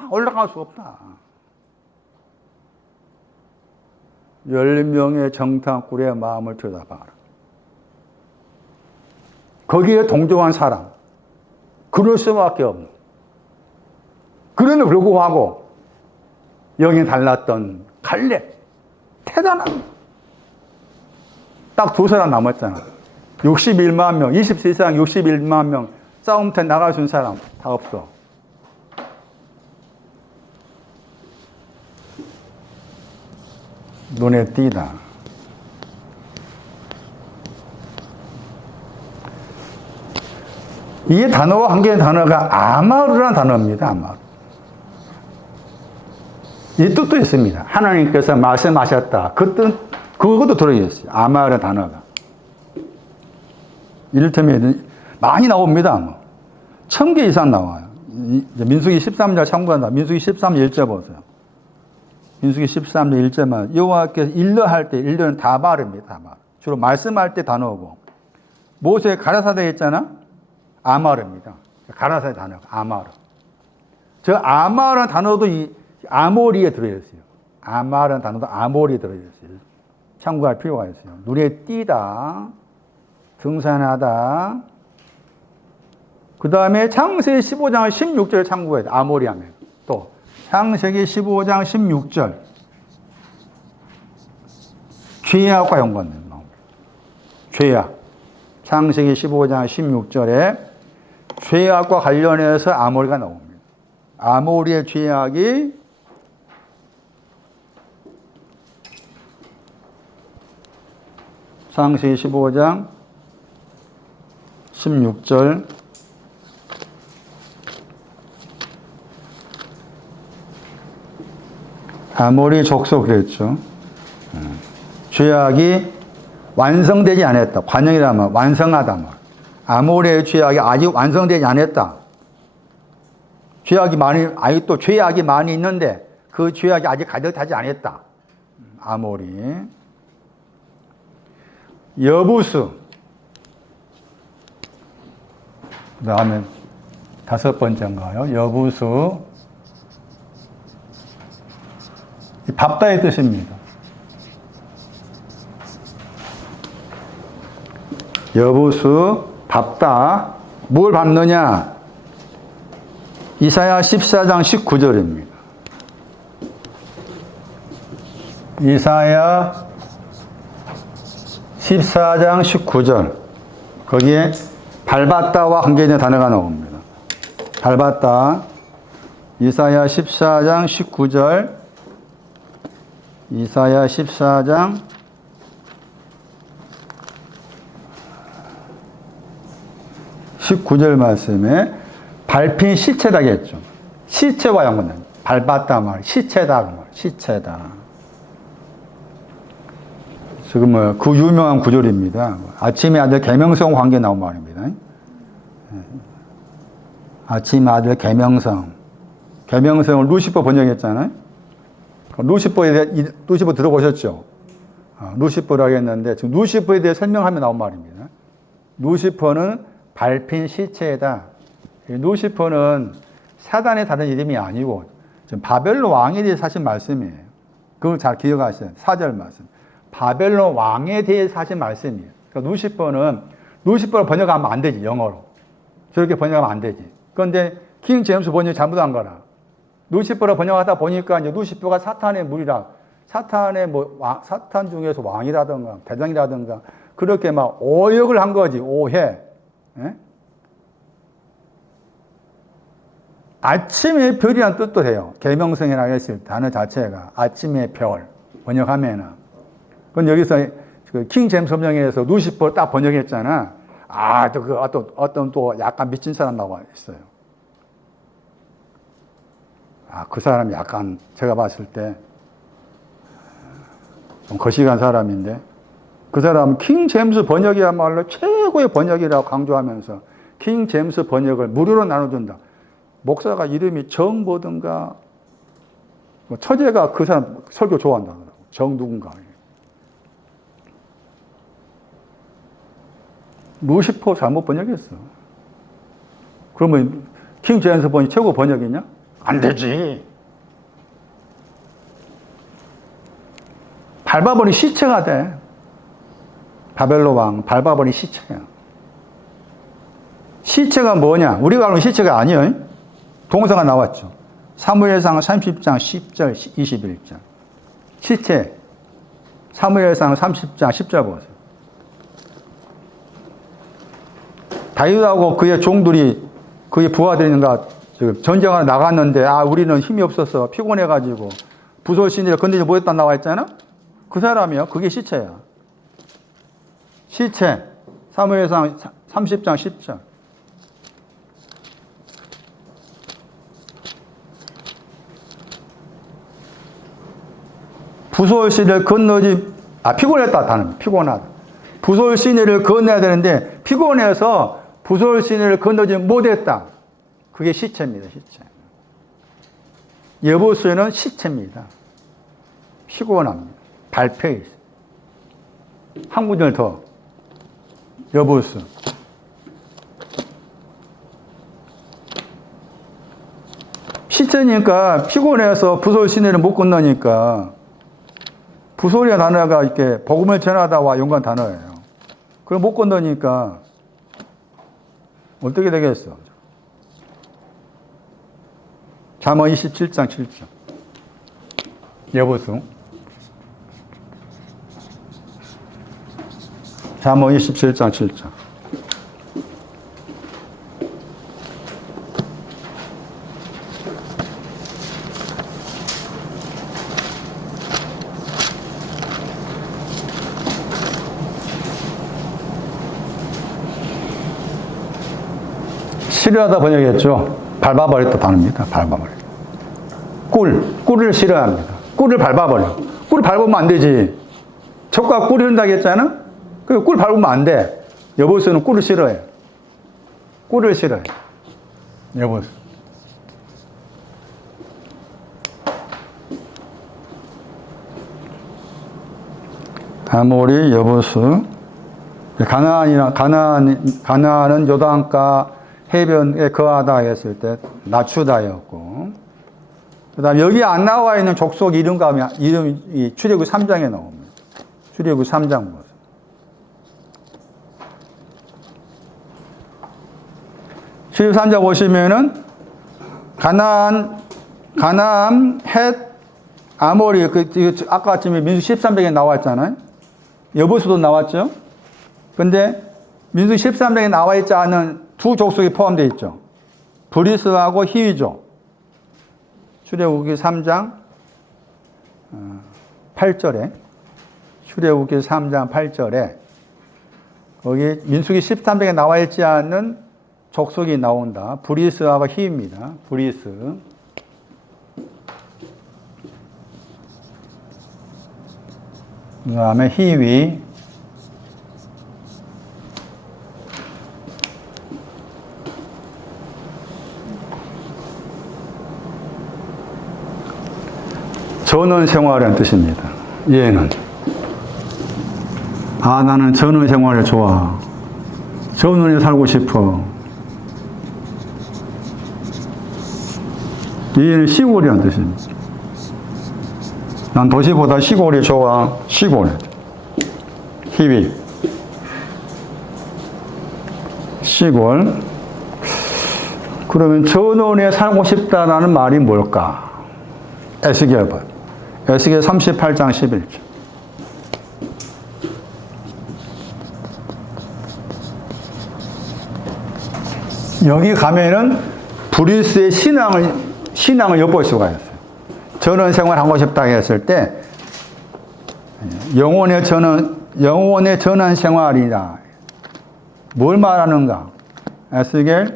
올라갈 수 없다. 10명의 정탐꾼의 마음을 들여다봐라. 거기에 동조한 사람, 그럴 수밖에 없는. 그럼에도 불구하고 영이 달랐던 갈렙, 대단한. 딱 2사람 남았잖아. 61만 명, 20세 이상 61만 명 싸움터 나갈 수 있는 사람 다 없어. 눈에 띄다. 이 단어와 관계된 단어가 아마르라는 단어입니다. 아마르. 이 뜻도 있습니다. 하나님께서 말씀하셨다. 그 뜻, 그것도 들어있어요. 아마르라는 단어가. 이를테면 많이 나옵니다. 뭐. 1000개 이상 나와요. 민수기 13절 참고한다. 민수기 13절 1절 보세요. 민수기 13절 1절만 여호와께서 일러할 때 일러는 다발입니다. 다발. 주로 말씀할 때 단어고 모세 가라사대 있잖아. 아마르입니다. 가라사대 단어가 아마르. 저 아마르라는 단어도 이 아모리에 들어있어요. 아마르라는 단어도 아모리에 들어있어요. 참고할 필요가 있어요. 눈에 띄다, 등산하다. 그 다음에 창세기 15장 16절 참고해야 돼. 아모리 하면. 또 창세기 15장 16절. 죄악과 연관된 나옵니다. 죄악. 창세기 15장 16절에 죄악과 관련해서 아모리가 나옵니다. 아모리의 죄악이 창세기 15장 16절 아모리 족속 그랬죠. 죄악이 완성되지 않았다. 관영이라면 완성하다 말. 아모리의 죄악이 아직 완성되지 않았다. 죄악이 많이, 아직도 죄악이 많이 있는데 그 죄악이 아직 가득하지 않았다. 아모리. 여부수. 그 다음에 5번째인가요? 여부수. 밟다의 뜻입니다. 여부수, 밟다. 뭘 밟느냐? 이사야 14장 19절입니다. 이사야 14장 19절. 거기에 밟았다와 관계된 단어가 나옵니다. 밟았다. 이사야 14장 19절. 이사야 14장 19절 말씀에 밟힌 시체다겠죠. 시체와 연관된 밟았다 말, 시체다 말, 시체다. 지금 그 유명한 구절입니다. 아침의 아들 계명성 관계 나온 말입니다. 아침의 아들 계명성. 계명성을 루시퍼 번역했잖아요. 루시퍼 들어보셨죠? 루시퍼라고 했는데 지금 루시퍼에 대해 설명하며 나온 말입니다. 루시퍼는 밟힌 시체다. 루시퍼는 사단의 다른 이름이 아니고 지금 바벨론 왕에 대해 하신 말씀이에요. 그걸 잘 기억하세요. 4절 말씀. 바벨론 왕에 대해서 하신 말씀이에요. 그러니까 루시퍼를 번역하면 안 되지, 영어로. 저렇게 번역하면 안 되지. 그런데 킹 제임스 번역이 잘못한 거라. 루시퍼를 번역하다 보니까 이제 루시퍼가 사탄의 무리라. 사탄 중에서 왕이라든가 대장이라든가 그렇게 막 오역을 한 거지, 오해. 예? 아침의 별이란 뜻도 해요. 계명성이라고 했을 단어 자체가 아침의 별 번역하면은. 그건 여기서 킹 제임스 번역에서 루시퍼를 딱 번역했잖아. 어떤 또 약간 미친 사람 나와 있어요. 그 사람이 약간 제가 봤을 때 좀 거시기한 사람인데 그 사람은 킹 제임스 번역이야말로 최고의 번역이라고 강조하면서 킹 제임스 번역을 무료로 나눠준다. 목사가 이름이 정 뭐든가 처제가 그 사람 설교 좋아한다. 정 누군가. 루시퍼 잘못 번역했어. 그러면 킹 제임스 번역이 최고 번역이냐? 안 되지. 밟아버린 시체가 돼. 바벨론 왕 밟아버린 시체야. 시체가 뭐냐? 우리가 알고 있는 시체가 아니에요. 동사가 나왔죠. 사무엘상 30장 10절 21절. 시체. 사무엘상 30장 10절 보세요. 다윗하고 그의 종들이 그의 부하들인가 전쟁하러 나갔는데 우리는 힘이 없어서 피곤해가지고 부솔신이라 건드리지 못했다 나와 있잖아. 그 사람이요. 그게 시체야. 시체. 사무엘상 30장 10절. 부솔 시내를 건너지, 피곤했다, 나는. 피곤하다. 부솔 시내를 건너야 되는데, 피곤해서 부솔 시내를 건너지 못했다. 그게 시체입니다, 시체. 여보수는 시체입니다. 피곤합니다. 발표에 있어요. 한 구절 더. 여보수. 시체니까 피곤해서 부솔 시내를 못 건너니까 부솔이라는 단어가 이렇게 복음을 전하다와 연관 단어예요. 그걸 못 건너니까 어떻게 되겠어? 잠언 27장 7절. 여보수. 잠언 27장 7절. 싫어하다 번역했죠. 밟아버렸다 단어입니다. 밟아버려. 꿀을 싫어합니다. 꿀을 밟아버려. 꿀을 밟으면 안 되지. 젖과 꿀이 흔다고 했잖아? 그 꿀 밟으면 안 돼. 여보수는 꿀을 싫어해. 꿀을 싫어해. 여보수. 아모리 여보수. 가나안은 요단가 해변에 거하다 했을 때 낮추다였고, 그 다음 여기 안 나와 있는 족속 이름이 출애굽 3장에 나옵니다. 출애굽 3장 보세요. 출애굽 3장 보시면은 가나안, 헷, 아모리, 아까 아침에 민수 13장에 나왔잖아요. 여보수도 나왔죠. 근데 민수 13장에 나와 있지 않은 두 족속이 포함되어 있죠. 브리스하고 히위족. 출애굽기 3장 8절에 출애굽기 3장 8절에 거기 민수기 13장에 나와 있지 않는 족속이 나온다. 브리스하고 히위입니다. 브리스. 그 다음에 히위. 전원 생활이라는 뜻입니다. 얘는. 나는 전원 생활이 좋아. 전원에 살고 싶어. 얘는 시골이라는 뜻입니다. 난 도시보다 시골이 좋아. 시골. 희위. 시골. 그러면 전원에 살고 싶다라는 말이 뭘까? 에스겔 38장 11절. 여기 가면은 브리스의 신앙을 엿볼 수가 있어요. 전원 생활하고 싶다 했을 때 영혼의 전원 생활이다. 뭘 말하는가? 에스겔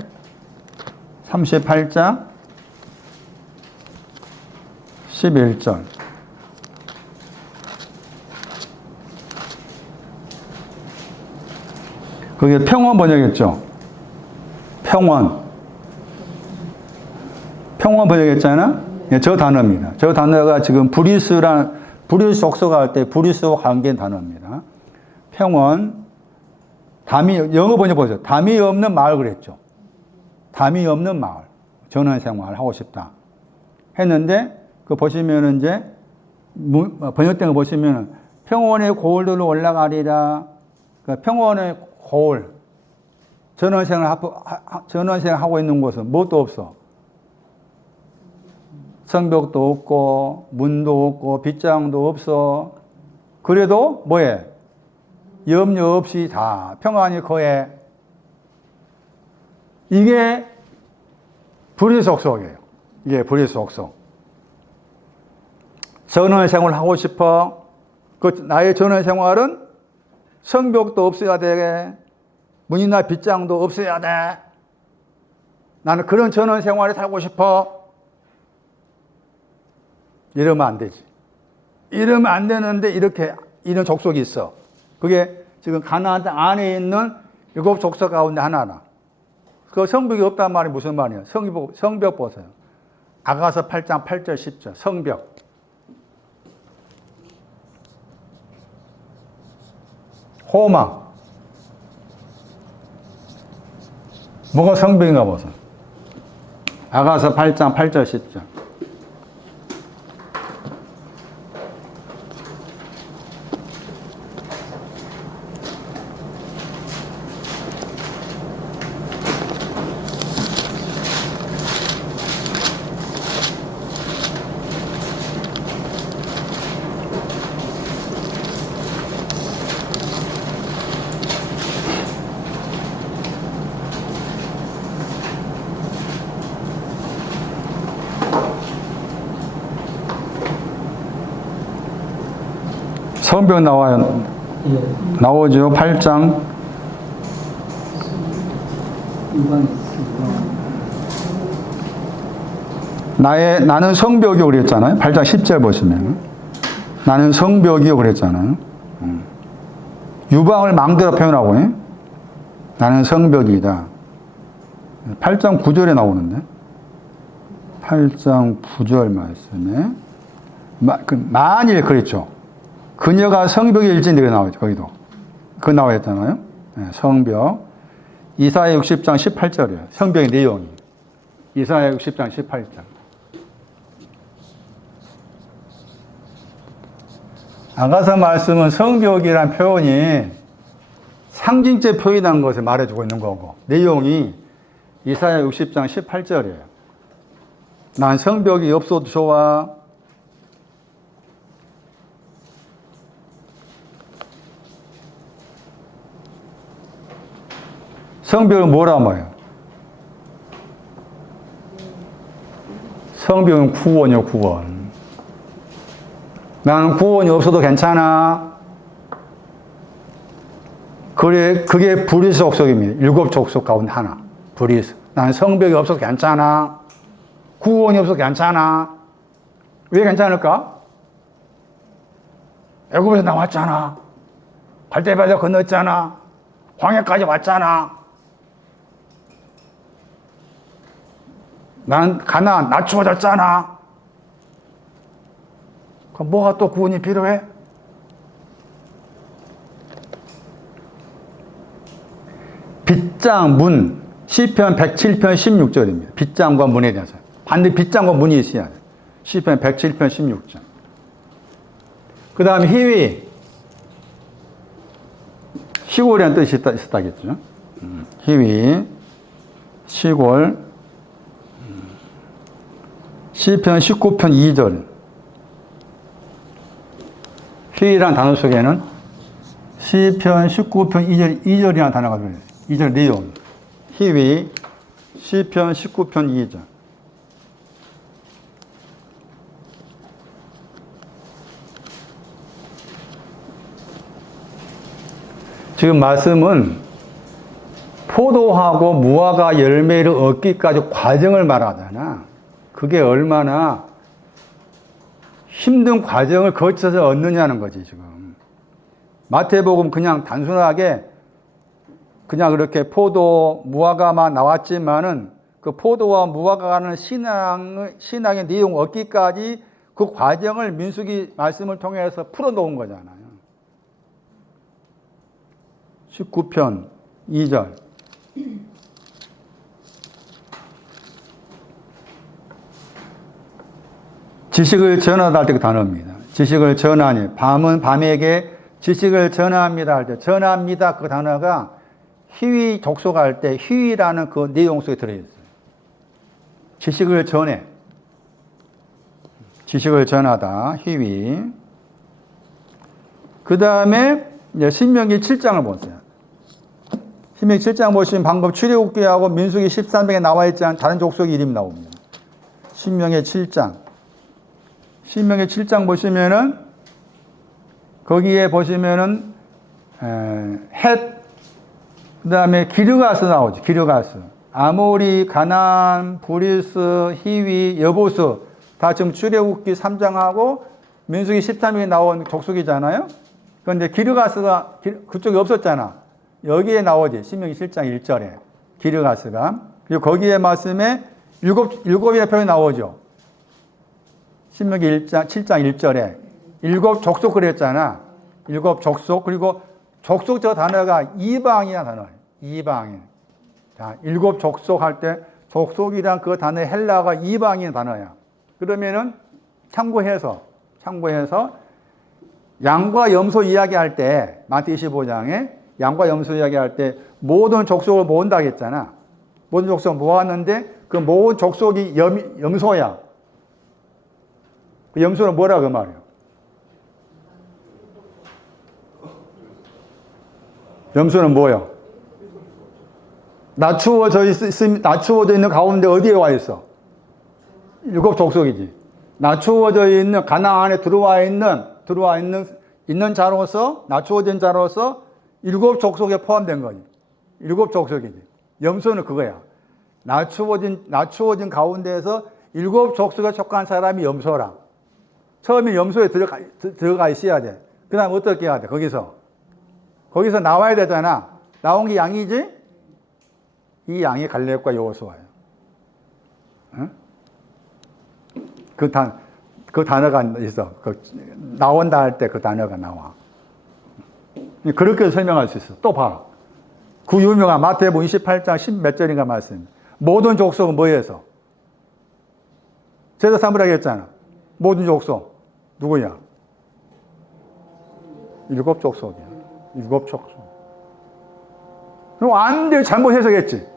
38장 11절. 그게 평원 번역했죠. 평원 번역했잖아. 저 단어입니다. 저 단어가 지금 브리스 족속화 할 때 브리스와 관계된 단어입니다. 평원. 영어 번역 보세요. 담이 없는 마을 그랬죠. 담이 없는 마을. 전원생활 하고 싶다. 했는데, 그 보시면은 이제, 번역된 거 보시면은, 평원의 고을들로 올라가리라. 그 평원의 고을. 전원생활 하고 있는 곳은 무엇도 없어. 성벽도 없고, 문도 없고, 빗장도 없어. 그래도 뭐해? 염려 없이 다 평안히 거해. 이게 브리스 족속이에요. 이게 브리스 족속. 전원 생활을 하고 싶어. 나의 전원 생활은 성벽도 없어야 돼. 문이나 빗장도 없어야 돼. 나는 그런 전원 생활에 살고 싶어. 이러면 안 되지. 이러면 안 되는데 이렇게 이런 족속이 있어. 그게 지금 가나안 땅 안에 있는 7 족속 가운데 하나라. 그 성벽이 없단 말이 무슨 말이에요? 성벽 보세요. 아가서 8장 8절 10절 성벽. 호마. 뭐가 성벽인가 보세요. 아가서 8장 8절 10절. 성벽 나와요. 나오죠. 8장. 나는 성벽이요 그랬잖아요. 8장 10절 보시면. 나는 성벽이요 그랬잖아요. 유방을 망대로 표현하고, 나는 성벽이다. 8장 9절에 나오는데. 8장 9절 말씀에. 만일 그랬죠. 그녀가 성벽일진데 나오죠. 거기도. 그거 나와 있잖아요. 성벽. 이사야 60장 18절이에요. 성벽의 내용이. 이사야 60장 18절. 아가서 말씀은 성벽이란 표현이 상징적 표현한 것을 말해주고 있는 거고, 내용이 이사야 60장 18절이에요. 난 성벽이 없어도 좋아. 성벽은 뭐라 말이에요? 성벽은 구원이요, 구원. 나는 구원이 없어도 괜찮아. 그래, 그게 브리스 족속입니다. 7 족속 가운데 하나. 브리스. 나는 성벽이 없어도 괜찮아. 구원이 없어도 괜찮아. 왜 괜찮을까? 애굽에서 나왔잖아. 발대바다 건넜잖아. 광야까지 왔잖아. 난 가나안 낮추어졌잖아. 그럼 뭐가 또 구원이 필요해? 빗장, 문, 시편 107편 16절입니다. 빗장과 문에 대해서. 반드시 빗장과 문이 있어야 돼. 시편 107편 16절. 그 다음에 희위. 시골이라는 뜻이 있었다겠죠. 희위, 시골. 시편 19편 2절. 희위라는 단어 속에는 시편 19편 2절이라는 단어가 들어있어요. 2절 내용. 희위, 시편 19편 2절. 지금 말씀은 포도하고 무화과 열매를 얻기까지 과정을 말하잖아. 그게 얼마나 힘든 과정을 거쳐서 얻느냐는 거지, 지금. 마태복음 그냥 단순하게 그냥 그렇게 포도, 무화과만 나왔지만은 그 포도와 무화과는 신앙의 내용 얻기까지 그 과정을 민수기 말씀을 통해서 풀어놓은 거잖아요. 19편 2절. 지식을 전하다 할 때 그 단어입니다. 지식을 전하니. 밤은 밤에게 지식을 전합니다 할 때, 전합니다 그 단어가 희위 족속할 때 희위라는 그 내용 속에 들어있어요. 지식을 전해. 지식을 전하다. 희위. 그 다음에 신명기 7장을 보세요. 신명기 7장 보시면 방금 출애굽기하고 민수기 13장에 나와 있지 않은 다른 족속의 이름이 나옵니다. 신명기 7장. 신명기 7장 보시면은 거기에 보시면은 헷, 그 다음에 기르가스 나오죠. 기르가스. 아모리, 가나안, 브리스, 히위, 여보스 다 지금 출애굽기 3장하고 민수기 13명에 나온 족속이잖아요. 그런데 기르가스가 그쪽에 없었잖아. 여기에 나오지. 신명기 7장 1절에 기르가스가. 그리고 거기에 말씀에 일곱이라는 표현이 나오죠. 신명기 7장 1절에 일곱 족속 그랬잖아. 일곱 족속. 그리고 족속 저 단어가 이방이라는 단어예요. 이방인. 자, 일곱 족속 할 때 족속이란 그 단어의 헬라어가 이방인 단어야. 그러면은 참고해서 양과 염소 이야기할 때 마태 25장에 양과 염소 이야기할 때 모든 족속을 모은다고 했잖아. 모든 족속을 모았는데 그 모든 족속이 염소야. 그 염소는 뭐라 그 말이야? 염소는 뭐야? 낮추어져 있는 가운데 어디에 와 있어? 일곱 족속이지. 낮추어져 있는 가나안에 들어와 있는 자로서 낮추어진 자로서 일곱 족속에 포함된 거지. 일곱 족속이지. 염소는 그거야. 낮추어진 가운데에서 일곱 족속에 속한 사람이 염소라. 처음에 염소에 들어가 있어야 돼. 그 다음 어떻게 해야 돼? 거기서 나와야 되잖아. 나온 게 양이지? 이 양이 갈렙과 여호수아예요. 응? 그 단어가 있어. 나온다 할 때 그 단어가 나와. 그렇게 설명할 수 있어. 또 봐. 그 유명한 마태복음 28장 10몇 절인가 말씀. 모든 족속은 뭐에서? 제자 삼으라고 했잖아. 모든 족속. 누구야? 일곱 족속이야. 일곱 족속. 그럼 안 돼. 잘못 해석했지.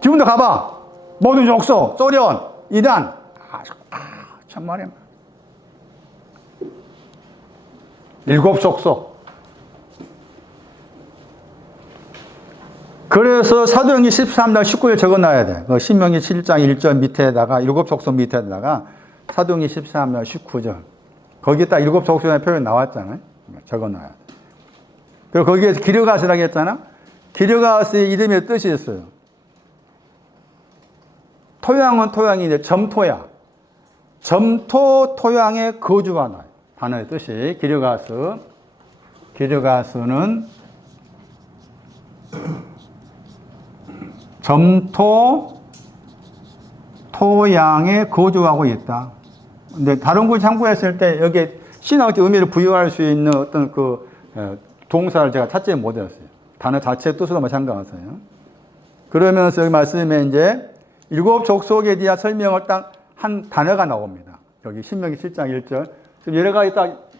지금도 가봐. 모든 족속, 소련, 이단. 참말이야. 일곱 족속. 그래서 사도행전 13장 19일 적어놔야 돼. 그 신명기 7장 1절 밑에다가 일곱 족속 밑에다가 사도행전 13장 19절. 거기에 딱 일곱 족속의 표현이 나왔잖아요. 적어놔야 돼. 그리고 거기에서 기르가스라고 했잖아. 기르가스의 이름의 뜻이 있어요. 토양은 토양인데 점토야. 점토 토양에 거주하는 단어의 뜻이 기르가스. 기르가스는 점토 토양에 거주하고 있다. 근데 다른 걸 참고했을 때 여기에 신학적 의미를 부여할 수 있는 어떤 그 동사를 제가 찾지 못했어요. 단어 자체 뜻으로만 상관없어요. 그러면서 여기 말씀에 이제 일곱 족속에 대한 설명을 딱 한 단어가 나옵니다. 여기 신명기 7장 1절. 지금 여러 가지 딱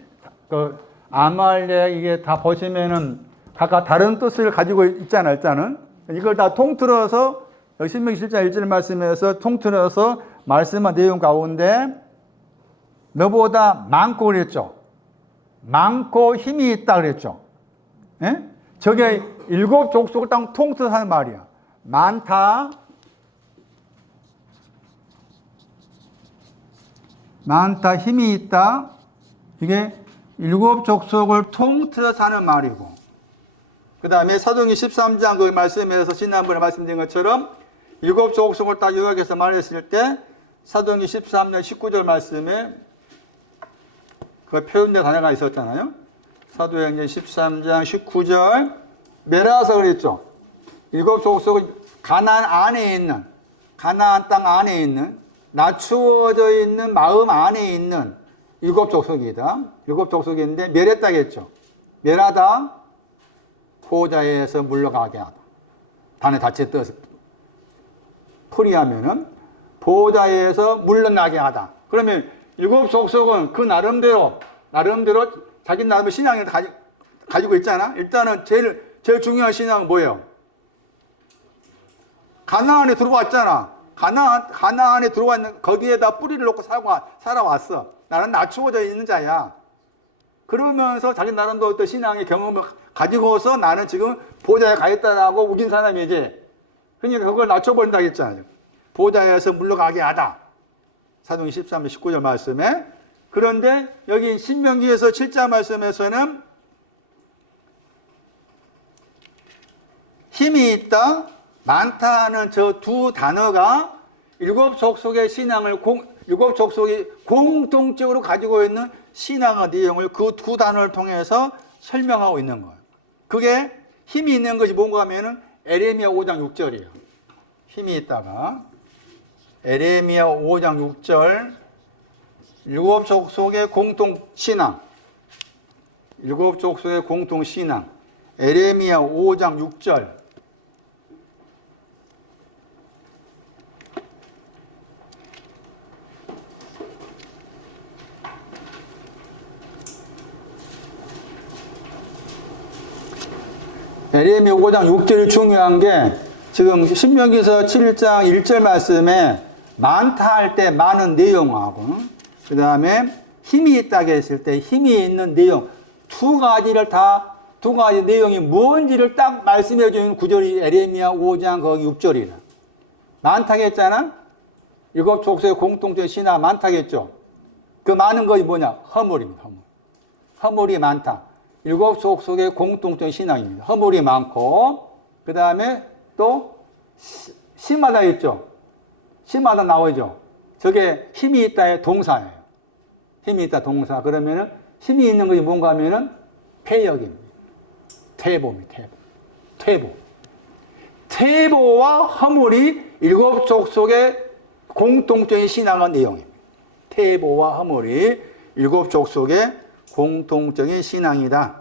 아말렉 이게 다 보시면은 각각 다른 뜻을 가지고 있잖아, 일단은. 이걸 다 통틀어서 여기 신명기 7장 1절 말씀에서 통틀어서 말씀한 내용 가운데 너보다 많고 그랬죠. 많고 힘이 있다 그랬죠. 예? 저게 일곱 족속을 딱 통틀어서 하는 말이야. 많다, 힘이 있다. 이게 일곱 족속을 통틀어서 하는 말이고. 그 다음에 사도행전 13장 그 말씀에서 지난번에 말씀드린 것처럼 일곱 족속을 딱 요약해서 말했을 때 사도행전 13장 19절 말씀에 그 표현된 단어가 있었잖아요. 사도행전 13장 19절 메라서 그랬죠. 일곱 족속은 가나안 안에 있는, 가나안 땅 안에 있는, 낮추어져 있는 마음 안에 있는 일곱 족속이다. 일곱 족속인데 멸했다고 했죠. 멸하다, 보호자에서 물러가게 하다. 단어 자체 뜻 풀이하면은 보호자에서 물러나게 하다. 그러면 일곱 족속은 그 나름대로 자기 나름의 신앙을 가지고 있잖아. 일단은 제일 중요한 신앙은 뭐예요? 가나안에 들어왔잖아. 가나안에 들어왔는 거기에다 뿌리를 놓고 살아왔어. 나는 낮추어져 있는 자야. 그러면서 자기 나름도 어떤 신앙의 경험을 가지고서 나는 지금 보호자에 가 있다라고 우긴 사람이지. 그러니까 그걸 낮춰버린다고 했잖아요. 보호자에서 물러가게 하다. 사도행전 13장 19절 말씀에. 그런데 여기 신명기에서 7장 말씀에서는 힘이 있다, 많다 하는 저 두 단어가 일곱 족속의 신앙을 일곱 족속이 공통적으로 가지고 있는 신앙의 내용을 그 두 단어를 통해서 설명하고 있는 거예요. 그게 힘이 있는 것이 뭔가 하면은 에레미야 5장 6절이에요. 힘이 있다가 에레미야 5장 6절 일곱 족속의 공통 신앙, 일곱 족속의 공통 신앙, 에레미야 5장 6절. 에레미야 5장 6절이 중요한 게 지금 신명기서 7장 1절 말씀에 많다 할 때 많은 내용하고 그 다음에 힘이 있다고 했을 때 힘이 있는 내용 두 가지 내용이 뭔지를 딱 말씀해 주는 구절이 에레미야 5장 거기 6절이라. 많다고 했잖아. 일곱 족속의 공통된 신화 많다고 했죠. 그 많은 것이 뭐냐? 허물입니다. 허물이 많다. 일곱 족속의 공통된 신앙입니다. 허물이 많고 그 다음에 또 심하다 했죠. 심하다 나오죠. 저게 힘이 있다의 동사예요. 힘이 있다 동사. 그러면은 힘이 있는 것이 뭔가 하면은 폐역입니다. 퇴보입니다. 퇴보. 퇴보와 허물이 일곱 족속의 공통적인 신앙의 내용입니다. 퇴보와 허물이 일곱 족속의 공통적인 신앙이다.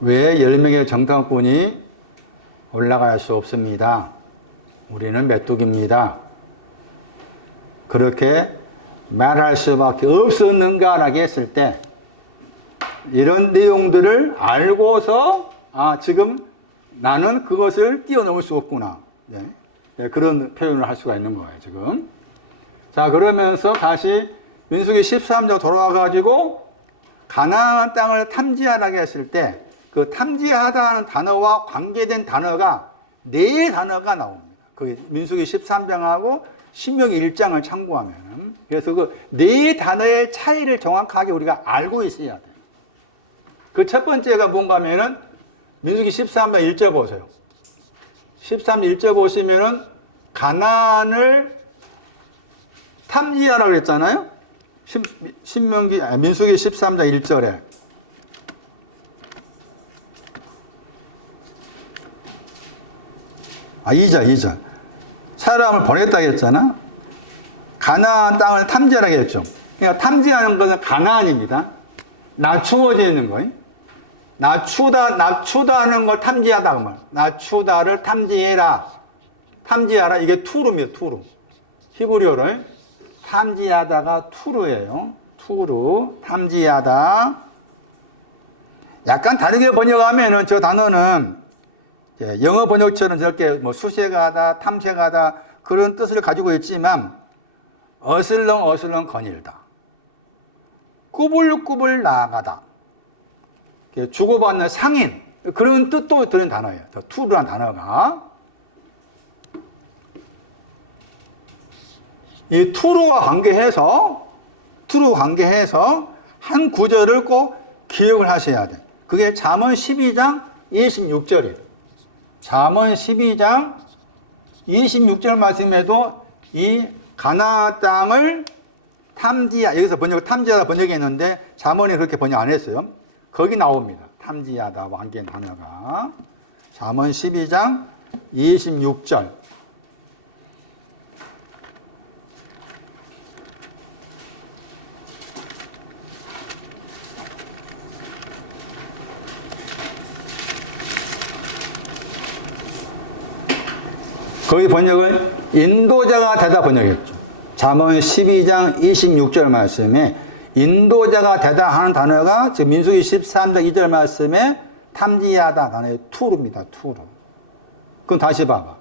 왜 10명의 정탐꾼이 올라갈 수 없습니다. 우리는 메뚜기입니다. 그렇게 말할 수밖에 없었는가라고 했을 때 이런 내용들을 알고서 지금 나는 그것을 뛰어넘을 수 없구나. 네, 그런 표현을 할 수가 있는 거예요, 지금. 자, 그러면서 다시 민수기 13장 돌아와가지고 가나안 땅을 탐지하라고 했을 때 그 탐지하다는 단어와 관계된 단어가 네 단어가 나옵니다. 그 민수기 13장하고 신명기 1장을 참고하면. 그래서 그 네 단어의 차이를 정확하게 우리가 알고 있어야 돼요. 그 첫 번째가 뭔가 하면은 민수기 13장 1절 보세요. 13장 1절 보시면은 가나안을 탐지하라고 했잖아요. 민수기 13장 1절에. 아, 2절. 사람을 보냈다고 했잖아. 가나안 땅을 탐지하라고 했죠. 그러니까 탐지하는 것은 가나안입니다. 낮추어져 있는 거예요. 낮추다는 걸 탐지하다 그 말. 낮추다를 탐지하라. 이게 투루입니다. 투루. 히브리어로 탐지하다가 투루예요. 투루. 탐지하다. 약간 다르게 번역하면은 저 단어는 영어 번역처럼 저렇게 뭐 수색하다, 탐색하다 그런 뜻을 가지고 있지만 어슬렁 거닐다. 꾸불꾸불 나아가다. 주고받는 상인 그런 뜻도 들은 단어예요. 투루란 단어가. 이 투루와 관계해서 한 구절을 꼭 기억을 하셔야 돼. 그게 잠언 12장 26절이에요. 잠언 12장 26절 말씀에도 이 가나안 땅을 여기서 탐지하다 번역했는데 잠언이 그렇게 번역 안 했어요. 거기 나옵니다. 탐지하다 관계된 단어가. 잠언 12장 26절. 거기 번역은 인도자가 되다 번역했죠. 잠언 12장 26절 말씀에 인도자가 되다 하는 단어가 지금 민수기 13장 2절 말씀에 탐지하다 단어의 투루입니다. 투루. 그럼 다시 봐봐.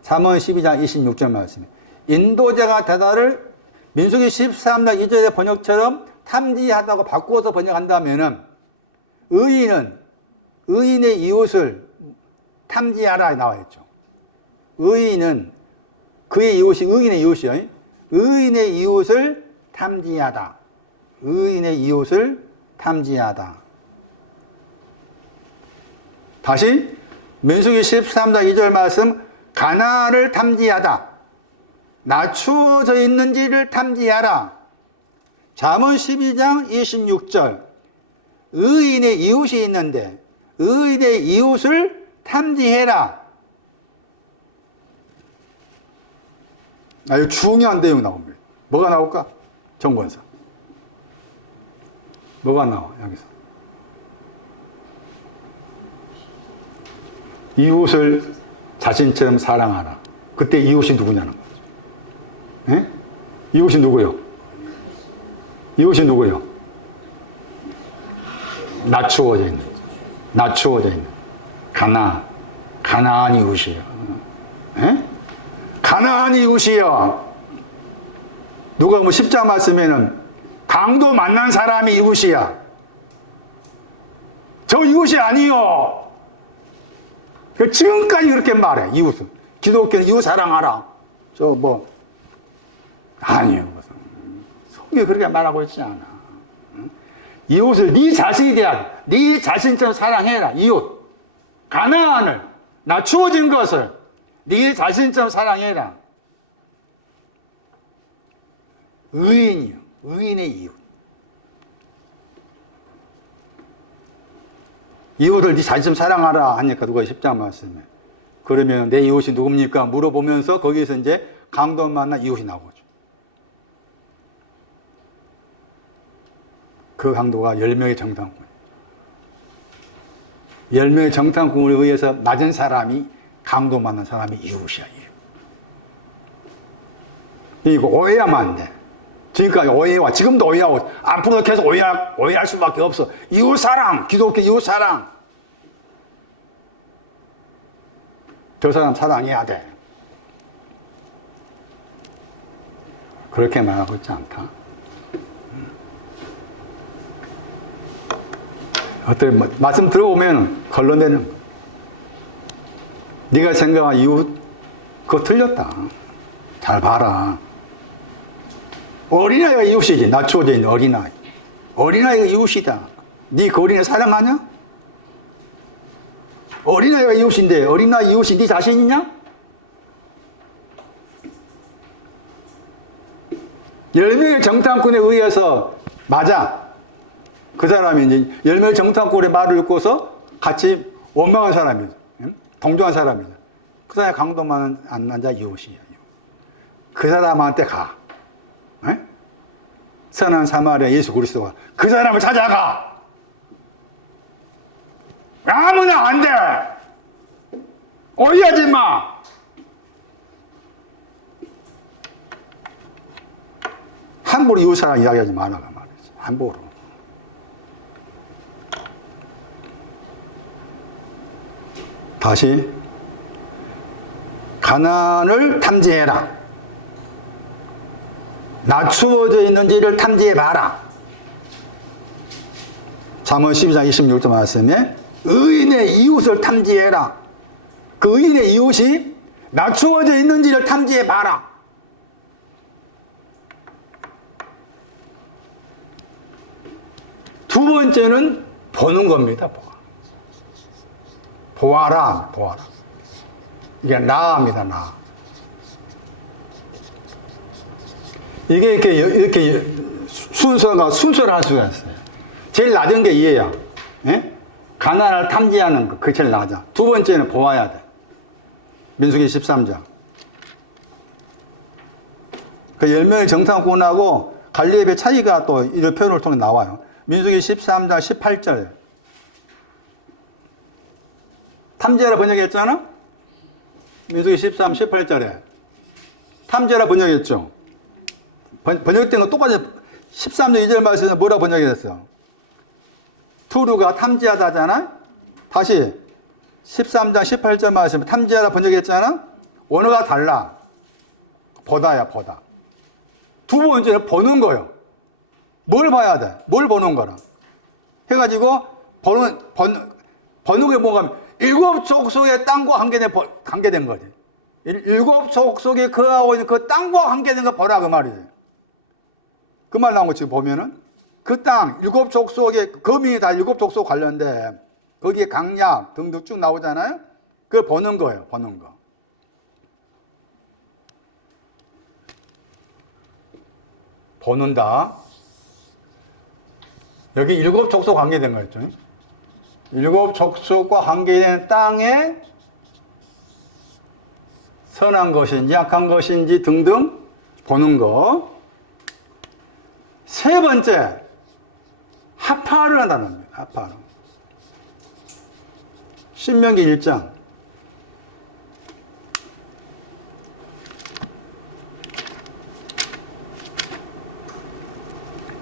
잠언 12장 26절 말씀에 인도자가 되다를 민수기 13장 2절의 번역처럼 탐지하다고 바꾸어서 번역한다면은 의인의 이웃을 탐지하라 나와 있죠. 의인은 그의 이웃이 의인의 이웃이요. 의인의 이웃을 탐지하다. 의인의 이웃을 탐지하다. 다시 민수기 13장 2절 말씀, 가나안을 탐지하다. 낮추어져 있는지를 탐지하라. 잠언 12장 26절, 의인의 이웃이 있는데 의인의 이웃을 탐지해라. 아주 중요한 내용이 나옵니다. 뭐가 나올까? 정권사. 뭐가 나와, 여기서? 이웃을 자신처럼 사랑하라. 그때 이웃이 누구냐는 거죠. 예? 이웃이 누구요? 이웃이 누구요? 낮추어져 있는. 낮추어져 있는. 가나안 이웃이요. 예? 가나안 이웃이요. 누가 뭐 십자 말씀에는 강도 만난 사람이 이웃이야. 저 이웃이 아니요. 지금까지 그렇게 말해, 이웃은. 기독교는 이웃 사랑하라. 저 뭐, 아니요. 성경이 그렇게 말하고 있지 않아. 이웃을 네 자신이 돼야 돼. 네 자신처럼 사랑해라, 이웃. 가나안을, 낮추어진 것을 네 자신처럼 사랑해라. 의인이요. 의인의 이웃. 이웃을 네 자신처럼 사랑하라 하니까 누가 십자가 말씀에. 그러면 내 이웃이 누굽니까? 물어보면서 거기에서 이제 강도 만난 이웃이 나오죠. 그 강도가 10명의 정탐꾼. 10명의 정탐꾼에 의해서 맞은 사람이, 강도 만난 사람이 이웃이야, 이웃. 이거 오해하면 안 돼. 지금까지 오해와, 지금도 오해하고, 앞으로도 계속 오해할 수밖에 없어. 이웃사랑, 기독교 이웃사랑. 저 사람 사랑해야 돼. 그렇게 말하고 있지 않다. 어떻게 말씀 들어보면 걸러내는 거야. 네가 생각한 이웃 그거 틀렸다. 잘 봐라. 어린아이가 이웃이지. 낮추어져 있는 어린아이. 어린아이가 이웃이다. 네 그 어린아이 사랑하냐? 어린아이가 이웃인데 어린아이 이웃이 네 자신이냐? 10명의 정탐꾼에 의해서 맞아. 그 사람이 이제 10명의 정탐꾼의 말을 듣고서 같이 원망한 사람이죠. 동조한 사람이죠. 그 사람이 강도 만난 자 이웃이에요. 그 사람한테 가. 에? 선한 사마리아 예수 그리스도가 그 사람을 찾아가. 아무나 안 돼. 오해하지 마. 함부로 이웃 사람 이야기하지 말아가 말이지. 함부로. 다시 가나안을 탐지해라. 낮추어져 있는지를 탐지해봐라. 잠언 12장 26절 말씀에 의인의 이웃을 탐지해라. 그 의인의 이웃이 낮추어져 있는지를 탐지해봐라. 두 번째는 보는 겁니다. 보아라. 이게 나입니다. 나. 이게 이렇게 순서를 할 수가 있어요. 제일 낮은 게 이해야. 예? 가나안을 탐지하는 거. 그게 제일 낮아. 두 번째는 보아야 돼. 민수기 13장. 그 10명의 정탐꾼하고 갈렙의 차이가 또 이런 표현을 통해 나와요. 민수기 13장 18절. 탐지하라 번역했잖아? 민수기 13, 18절에. 탐지하라 번역했죠? 번역된 거 똑같이 13절 2절 말씀에 뭐라고 번역했어? 투르가 탐지하다 하잖아? 다시 13장 18절 말씀에 탐지하다 번역했잖아? 원어가 달라. 보다야, 보다. 두 번째는 보는 거예요. 뭘 봐야 돼? 뭘 보는 거라? 해가지고 보는 게 뭔가 일곱 족속의 땅과 관계된 거지. 일곱 족속에 거하고 있는 그 땅과 관계된 거 보라 그 말이지. 그 말 나온 거 지금 보면은 그 땅 일곱 족속의 거민이 다 일곱 족속 관련돼. 거기에 강약 등등 쭉 나오잖아요. 그걸 보는 거예요. 보는 거. 보는다. 여기 일곱 족속 관계된 거였죠. 일곱 족속과 관계된 땅에 선한 것인지 악한 것인지 등등 보는 거. 세 번째, 하파를 한다는 거예요. 하파를. 신명기 1장.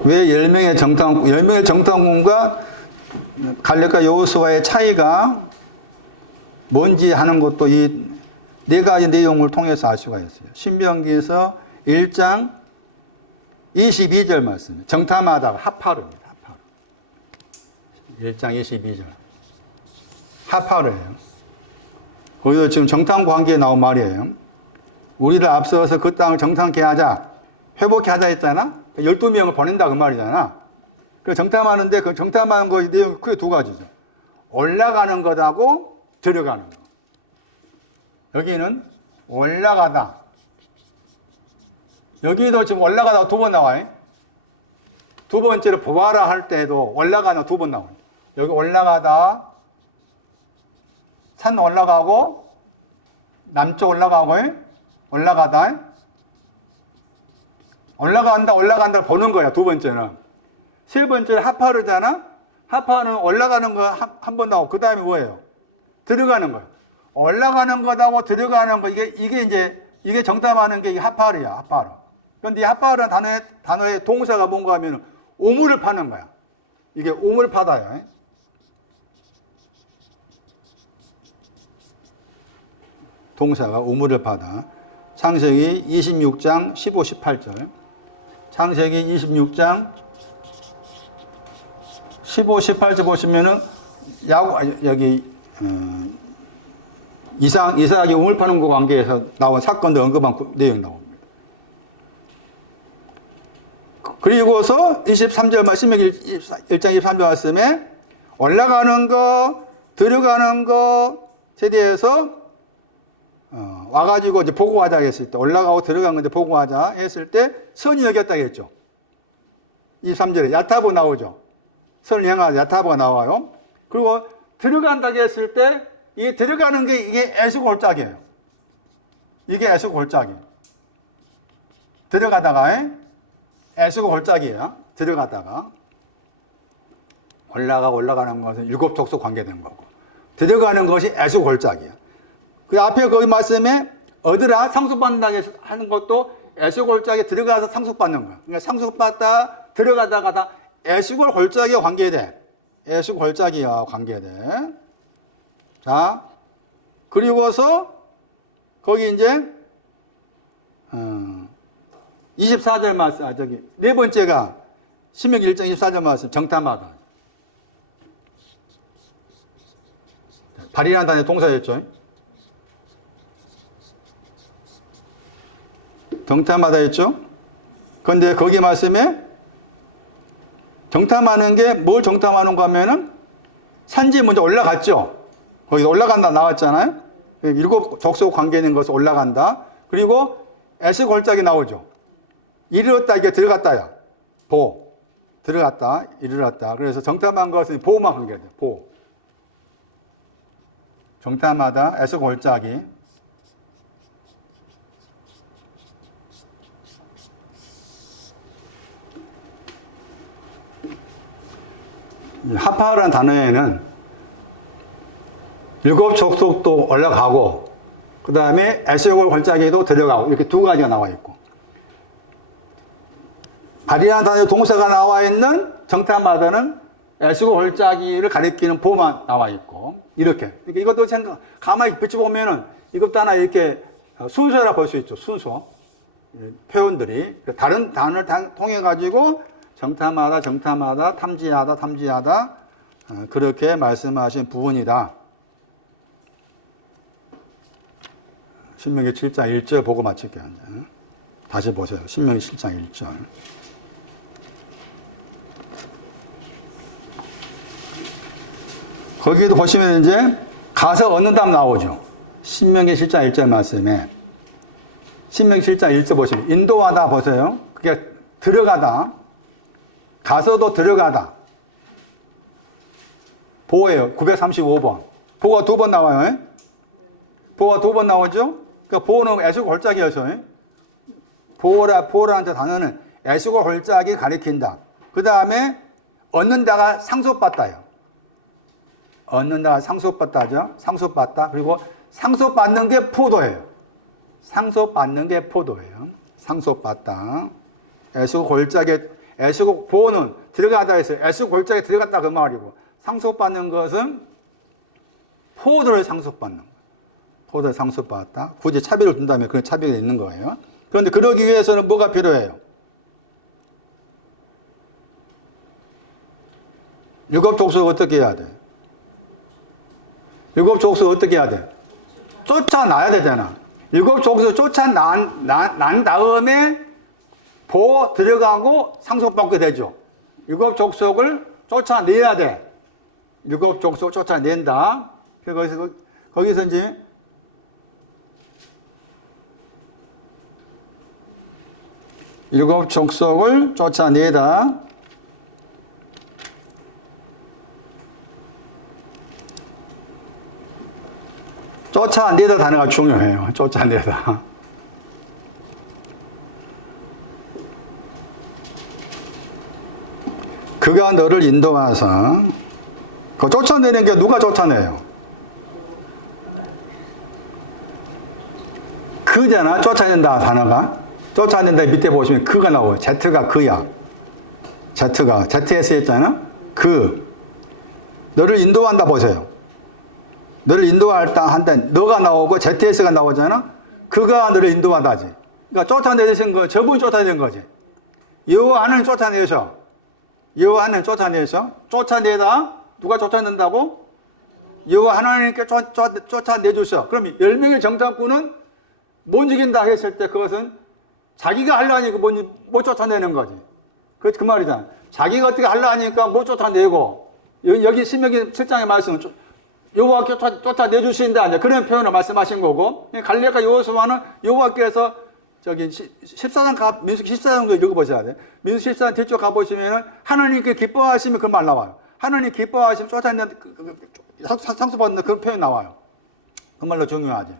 왜 10명의 정탐꾼과 갈렙과 여호수아의 차이가 뭔지 하는 것도 이 네 가지 내용을 통해서 알 수가 있어요. 신명기에서 1장 22절 말씀. 정탐하다가 하파르입니다. 하파르. 1장 22절. 하파르예요. 거기서 지금 정탐 관계에 나온 말이에요. 우리를 앞서서 그 땅을 정탐케 하자. 회복케 하자 했잖아. 12명을 보낸다 그 말이잖아. 그 정탐하는데 그 정탐하는 거 내용 크게 두 가지죠. 올라가는 것하고 들어가는 것. 여기는 올라가다. 여기도 지금 올라가다가 두 번 나와요. 두 번째로 보아라 할 때도 올라가는 두 번 나와요. 여기 올라가다, 산 올라가고, 남쪽 올라가고, 올라가다. 올라간다 보는 거야, 두 번째는. 세 번째는 하파르잖아? 하파는 올라가는 거 한 번 나오고, 그 다음에 뭐예요? 들어가는 거야. 올라가는 거하고 들어가는 거, 이게 정탐하는 게 하파르야, 하파르. 그런데 이 하파르는 단어의 동사가 뭔가 하면 우물을 파는 거야. 이게 우물 파다야. 동사가 우물을 파다. 창세기 26장 15, 18절. 창세기 26장 15, 18절 보시면은 여기 이삭이 우물 파는 거 관계에서 나온 사건들 언급한 내용 나옵니다. 그리고서 23절 말씀, 1장 23절 말씀에 올라가는 거, 들어가는 것에 대해서 와가지고 이제 보고하자 했을 때, 올라가고 들어간 건데 보고하자 했을 때 선이 여겼다 했죠. 23절에 야타보 나오죠. 선을 향하자 야타보가 나와요. 그리고 들어간다 했을 때 이 들어가는 게 이게 애수골짜기예요. 이게 애수골짜기. 들어가다가 애수골짜기야. 들어가다가 올라가는 것은 일곱 족속 관계된 거고, 들어가는 것이 애수골짜기야. 그 앞에 거기 말씀에 얻으라 상속받는다 하는 것도 애수골짜기에 들어가서 상속받는 거야. 그러니까 상속받다 들어가다가 애수골 골짜기와 관계돼. 애수골짜기와 관계돼. 자, 그리고서 거기 이제 24절 말씀, 네 번째가 신명기 1장 24절 말씀, 정탐하다. 발이라는 단어의 동사였죠. 정탐하다 했죠. 그런데 거기 말씀에 정탐하는 게 뭘 정탐하는가 하면은 산지에 먼저 올라갔죠. 거기 올라간다 나왔잖아요. 일곱 족속 관계 있는 것을 올라간다. 그리고 에스골짜기 나오죠. 이르렀다, 이게 들어갔다야. 보. 들어갔다, 이르렀다. 그래서 정탐한 것은 보호만 관계돼. 보. 정탐하다, 에스골짜기. 하파라는 단어에는 일곱 족속도 올라가고, 그 다음에 에스골 골짜기도 들어가고, 이렇게 두 가지가 나와 있고, 발이라는 단어의 동사가 나와 있는 정탐하다는 에스골 골짜기를 가리키는 보만 나와 있고, 이렇게. 그러니까 이것도 가만히 비춰보면은 이것도 하나 이렇게 순서라 볼 수 있죠. 순서. 표현들이. 다른 단어를 통해가지고 정탐하다, 탐지하다, 그렇게 말씀하신 부분이다. 신명기 7장 1절 보고 마칠게요. 다시 보세요. 신명기 7장 1절. 거기에도 보시면 이제 가서 얻는다면 나오죠. 신명기 7장 1절 말씀에 신명기 7장 1절 보시면 인도하다 보세요. 그게 들어가다. 가서도 들어가다. 보예요. 935번. 보가 2번 나와요. 보가 2번 나오죠? 그러니까 보는 애수고 골짜기여서 보라는 단어는 애수고 골짜기 가리킨다. 그 다음에 얻는다가 상속받다요. 얻는다가 상속받다죠. 상속받다. 그리고 상속받는 게 포도예요. 상속받는 게 포도예요. 상속받다. 애수고 골짜기, 애수고 보는 들어가다 해서 애수고 골짜기 들어갔다 그 말이고, 상속받는 것은 포도를 상속받는 거예요. 포도를 상속받았다. 굳이 차별을 둔다면 그런 차별이 있는 거예요. 그런데 그러기 위해서는 뭐가 필요해요? 7 족속 어떻게 해야 돼? 7 족속 어떻게 해야 돼? 쫓아놔야 되잖아. 7 족속 쫓아난 다음에 보 들어가고 상속받게 되죠. 7 족속을 쫓아내야 돼. 7 족속 쫓아낸다. 거기서 이제 일곱 족속을 쫓아내다. 쫓아내다 단어가 중요해요. 쫓아내다. 그가 너를 인도하사. 그 쫓아내는 게 누가 쫓아내요? 그잖아. 쫓아낸다 단어가. 쫓아낸다 밑에 보시면 그가 나와요. Z가 그야. Z가 ZS 했잖아. 그. 너를 인도한다 보세요. 너를 인도할다 한다. 너가 나오고 ZS가 나오잖아. 그가 너를 인도한다지. 그러니까 쫓아내신 거, 저분이 쫓아낸 거지. 여호와는 쫓아내셔. 여호와는 쫓아내셔. 쫓아내다. 누가 쫓아낸다고? 여호와 하나님께 쫓아내주셔. 그럼 10명의 정탐꾼은 못 이긴다 했을 때 그것은 자기가 하려니까 못 쫓아내는 거지. 그 말이잖아. 자기가 어떻게 하려니까 못 쫓아내고, 여기 신명기 7장의 말씀은 여호와께 쫓아내주신다. 이제 그런 표현을 말씀하신 거고, 갈렙과 여호수아는 여호와께서 저기 14장 민수기 14장도 읽어보셔야 돼. 민수기 14장 뒤쪽 가보시면 하나님께 기뻐하시면 그 말 나와요. 하나님 기뻐하시면 쫓아내는 상수받는 그 표현 나와요. 그 말로 중요하지.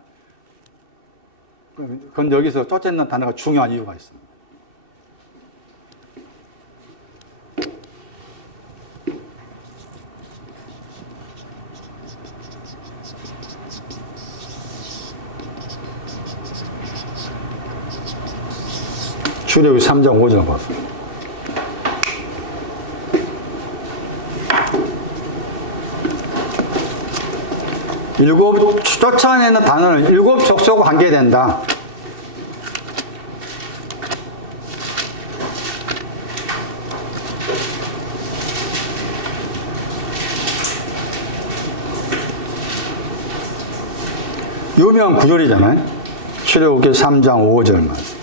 그건 여기서 쫓아내는 단어가 중요한 이유가 있습니다. 출애굽기 3장 5절 봤습니다. 쫓아내는 단어는 7 족속과 관계된다. 유명한 구절이잖아요. 출애굽기 3장 5절 말씀.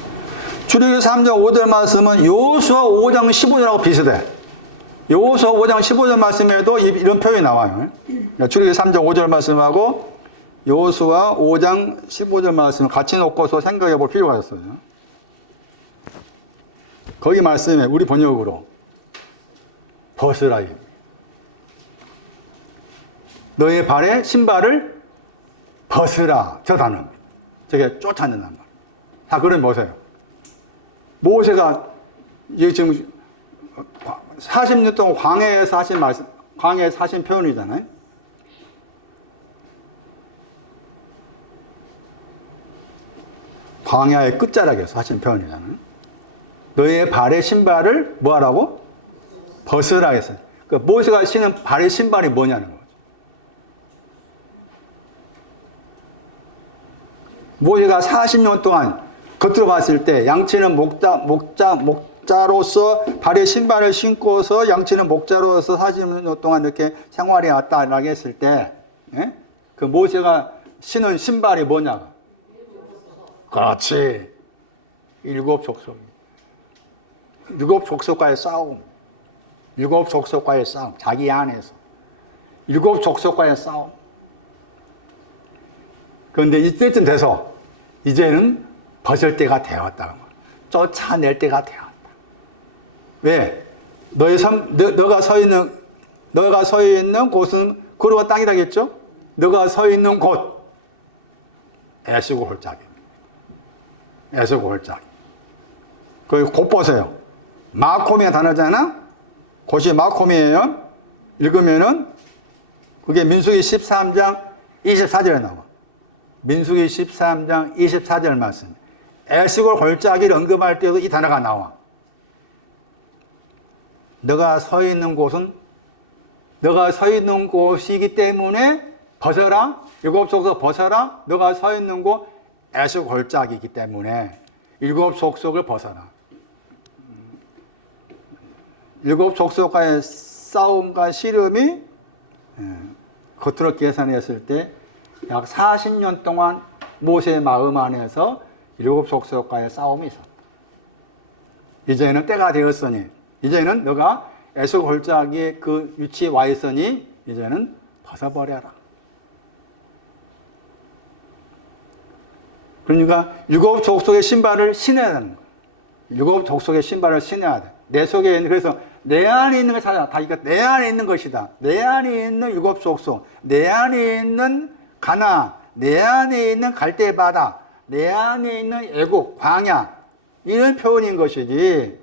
출애굽기 3장 5절 말씀은 여호수아 5장 15절하고 비슷해. 여호수아 5장 15절 말씀에도 이런 표현이 나와요. 출애굽기 3장 5절 말씀하고 여호수아 5장 15절 말씀을 같이 놓고서 생각해 볼 필요가 있어요. 거기 말씀에 우리 번역으로 벗으라. 너의 발에 신발을 벗으라. 저 단어입니다. 저게 쫓아낸단 말이에요. 자, 그럼 보세요. 모세가 지금 40년 동안 광야에서 하신 말씀, 광야에서 하신 표현이잖아요. 광야의 끝자락에서 하신 표현이잖아요. 너의 발의 신발을 뭐 하라고? 벗으라 했어요. 그 모세가 신은 발의 신발이 뭐냐는 거죠. 모세가 40년 동안 겉으로 봤을 때 양치는 목자로서 발에 신발을 신고서 양치는 목자로서 40년 동안 이렇게 생활해 왔다라고 했을 때, 예? 그 모세가 신은 신발이 뭐냐? 그렇지. 7 족속. 7 족속과의 싸움. 7 족속과의 싸움. 자기 안에서. 7 족속과의 싸움. 그런데 이때쯤 돼서 이제는 벗을 때가 되었다. 쫓아낼 때가 되었다. 왜? 너가 서 있는 곳은 거룩한 땅이라겠죠? 너가 서 있는 곳 애쓰고 홀짝입니다. 애쓰고 홀짝. 곧 보세요. 마콤이가 단어잖아? 곳이 마콤이에요. 읽으면은 그게 민수기 13장 24절에 나와. 민수기 13장 24절 말씀. 애쓰고 홀짝이를 언급할 때도 이 단어가 나와. 너가 서 있는 곳은 너가 서 있는 곳이기 때문에 벗어라. 일곱 족속 벗어라. 너가 서 있는 곳 애쓰고 홀짝이기 때문에 일곱 족속을 벗어라. 일곱 족속과의 싸움과 씨름이 겉으로 계산했을 때 약 40년 동안 모세의 마음 안에서 일곱 족속과의 싸움이 있었다. 이제는 때가 되었으니 이제는 너가 애석 홀짝이 그 위치에 와 있으니 이제는 벗어버려라. 그러니까 일곱 족속의 신발을 신어야 되는 거야. 일곱 족속의 신발을 신어야 돼. 내 속에 있는, 그래서 내 안에 있는 걸 찾아. 다 그러니까 내 안에 있는 것이다. 내 안에 있는 일곱 족속, 내 안에 있는 가나, 내 안에 있는 갈대 바다, 내 안에 있는 애국, 광야, 이런 표현인 것이지.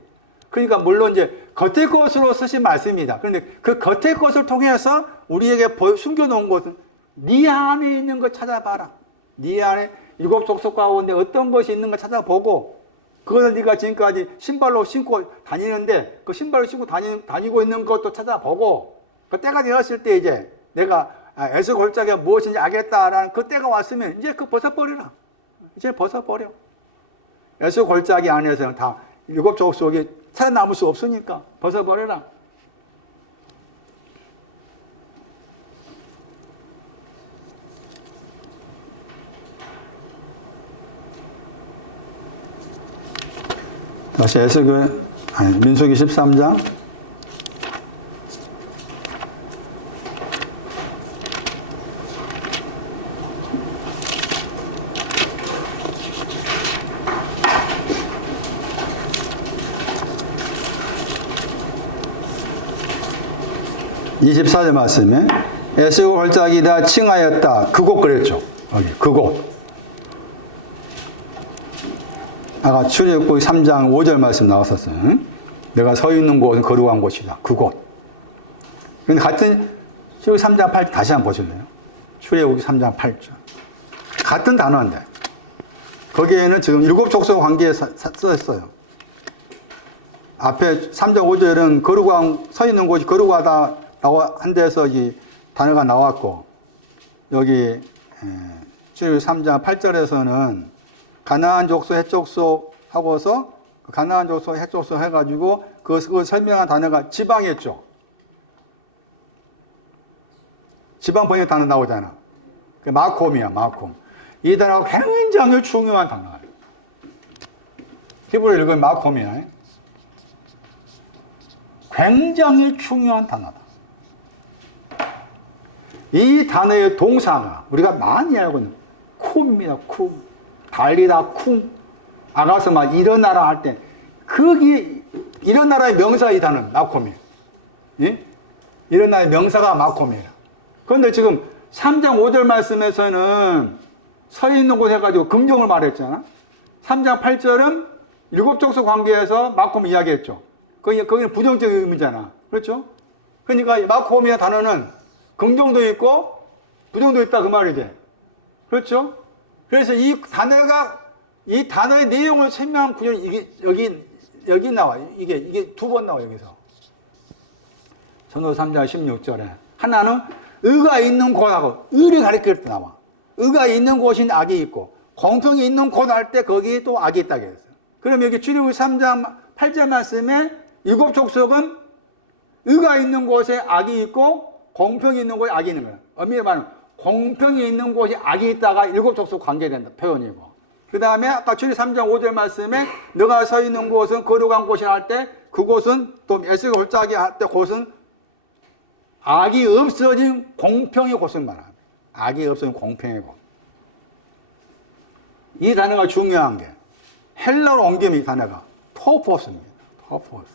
그러니까 물론 이제 겉의 것으로 쓰신 말씀입니다. 그런데 그 겉의 것을 통해서 우리에게 숨겨놓은 것은 네 안에 있는 것 찾아봐라. 네 안에 일곱 족속 가운데 어떤 것이 있는 걸 찾아보고, 그것을 네가 지금까지 신발로 신고 다니는데 그 신발로 신고 다니고 있는 것도 찾아보고, 그 때가 되었을 때 이제 내가 애석 홀짝이 무엇인지 알겠다라는 그 때가 왔으면 이제 그 벗어버려라. 이제 벗어버려. 애석 홀짝이 안에서는 다 일곱 족속이 살아남을 수 없으니까 벗어버려라. 다시 민수기 13장. (24절) 말씀에 에스고 홀짝이다 칭하였다. 그곳 그랬죠. 여기 그곳. 아까 출애굽기 3장 5절 말씀 나왔었어요. 응? 내가 서 있는 곳은 거룩한 곳이다. 그곳. 근데 같은 출애굽기 3장 8절 다시 한번 보실래요? 출애굽기 3장 8절. 같은 단어인데 거기에는 지금 일곱 족속 관계에 써있어요. 앞에 3장 5절은 거룩한, 서 있는 곳이 거룩하다 한 데서 이 단어가 나왔고, 여기 출애굽기 3장 8절에서는 가나안 족속, 헷 족속 하고서 가나안 족속, 헷 족속 해가지고 그걸 설명한 단어가 지방이었죠. 지방 번역 단어 나오잖아. 마콤이야, 마콤. 이 단어가 굉장히 중요한 단어예요. 히브리어 읽으면 마콤이야. 굉장히 중요한 단어다. 이 단어의 동사가 우리가 많이 알고 있는 쿵입니다. 쿵. 달리다 쿵. 아가서 막 일어나라 할 때 거기 일어나라의 명사 이 단어는 마콤이에요. 예? 일어나의 명사가 마콤이에요. 그런데 지금 3장 5절 말씀에서는 서 있는 곳 해가지고 긍정을 말했잖아. 3장 8절은 일곱 족속 관계에서 마콤 이야기했죠. 거기는 부정적 의미잖아. 그렇죠? 그러니까 마콤이라는 단어는 긍정도 있고 부정도 있다 그 말이지. 그렇죠? 그래서 이 단어의 내용을 설명한 구절이 이게 여기 나와. 이게 두 번 나와 여기서. 전도 3장 16절에 하나는 의가 있는 곳하고 의를 가리킬 때 나와. 의가 있는 곳인 악이 있고 공평이 있는 곳 할 때 거기에 또 악이 있다고 했어요. 그럼 여기 출애굽기 3장 8절 말씀에 일곱 족속은 의가 있는 곳에 악이 있고 공평이 있는 곳에 악이 있는 거예요. 엄밀히 말하면 공평이 있는 곳에 악이 있다가 일곱 족속 관계된다 표현이고, 그 다음에 아까 출애굽기 3장 5절 말씀에 너가 서 있는 곳은 거룩한 곳이라 할 때 그곳은 또 에스겔 홀짝이 할 때 곳은 악이 없어진 공평의 곳을 말합니다. 악이 없어진 공평의 곳. 이 단어가 중요한 게 헬라어로 옮기면 이 단어가 토포스입니다. 토포스.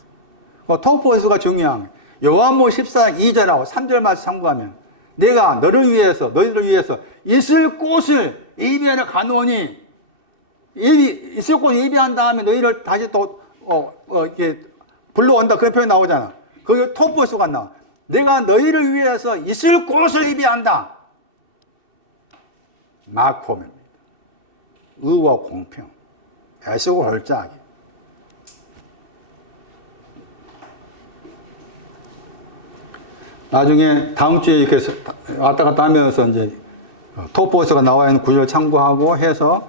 그 토포스가 중요한 게 요한복음 14장 2절하고 3절 말씀 참고하면 내가 너희를 위해서 있을 곳을 예비하러 가노니 있을 곳을 예비한 다음에 너희를 다시 또 이렇게 불러온다 그런 표현이 나오잖아. 거기 토포스가 나와. 내가 너희를 위해서 있을 곳을 예비한다. 마콤입니다. 의와 공평, 애쓰고 헐짝이. 나중에 다음 주에 이렇게 왔다 갔다 하면서 이제 토포스가 나와 있는 구절을 참고하고 해서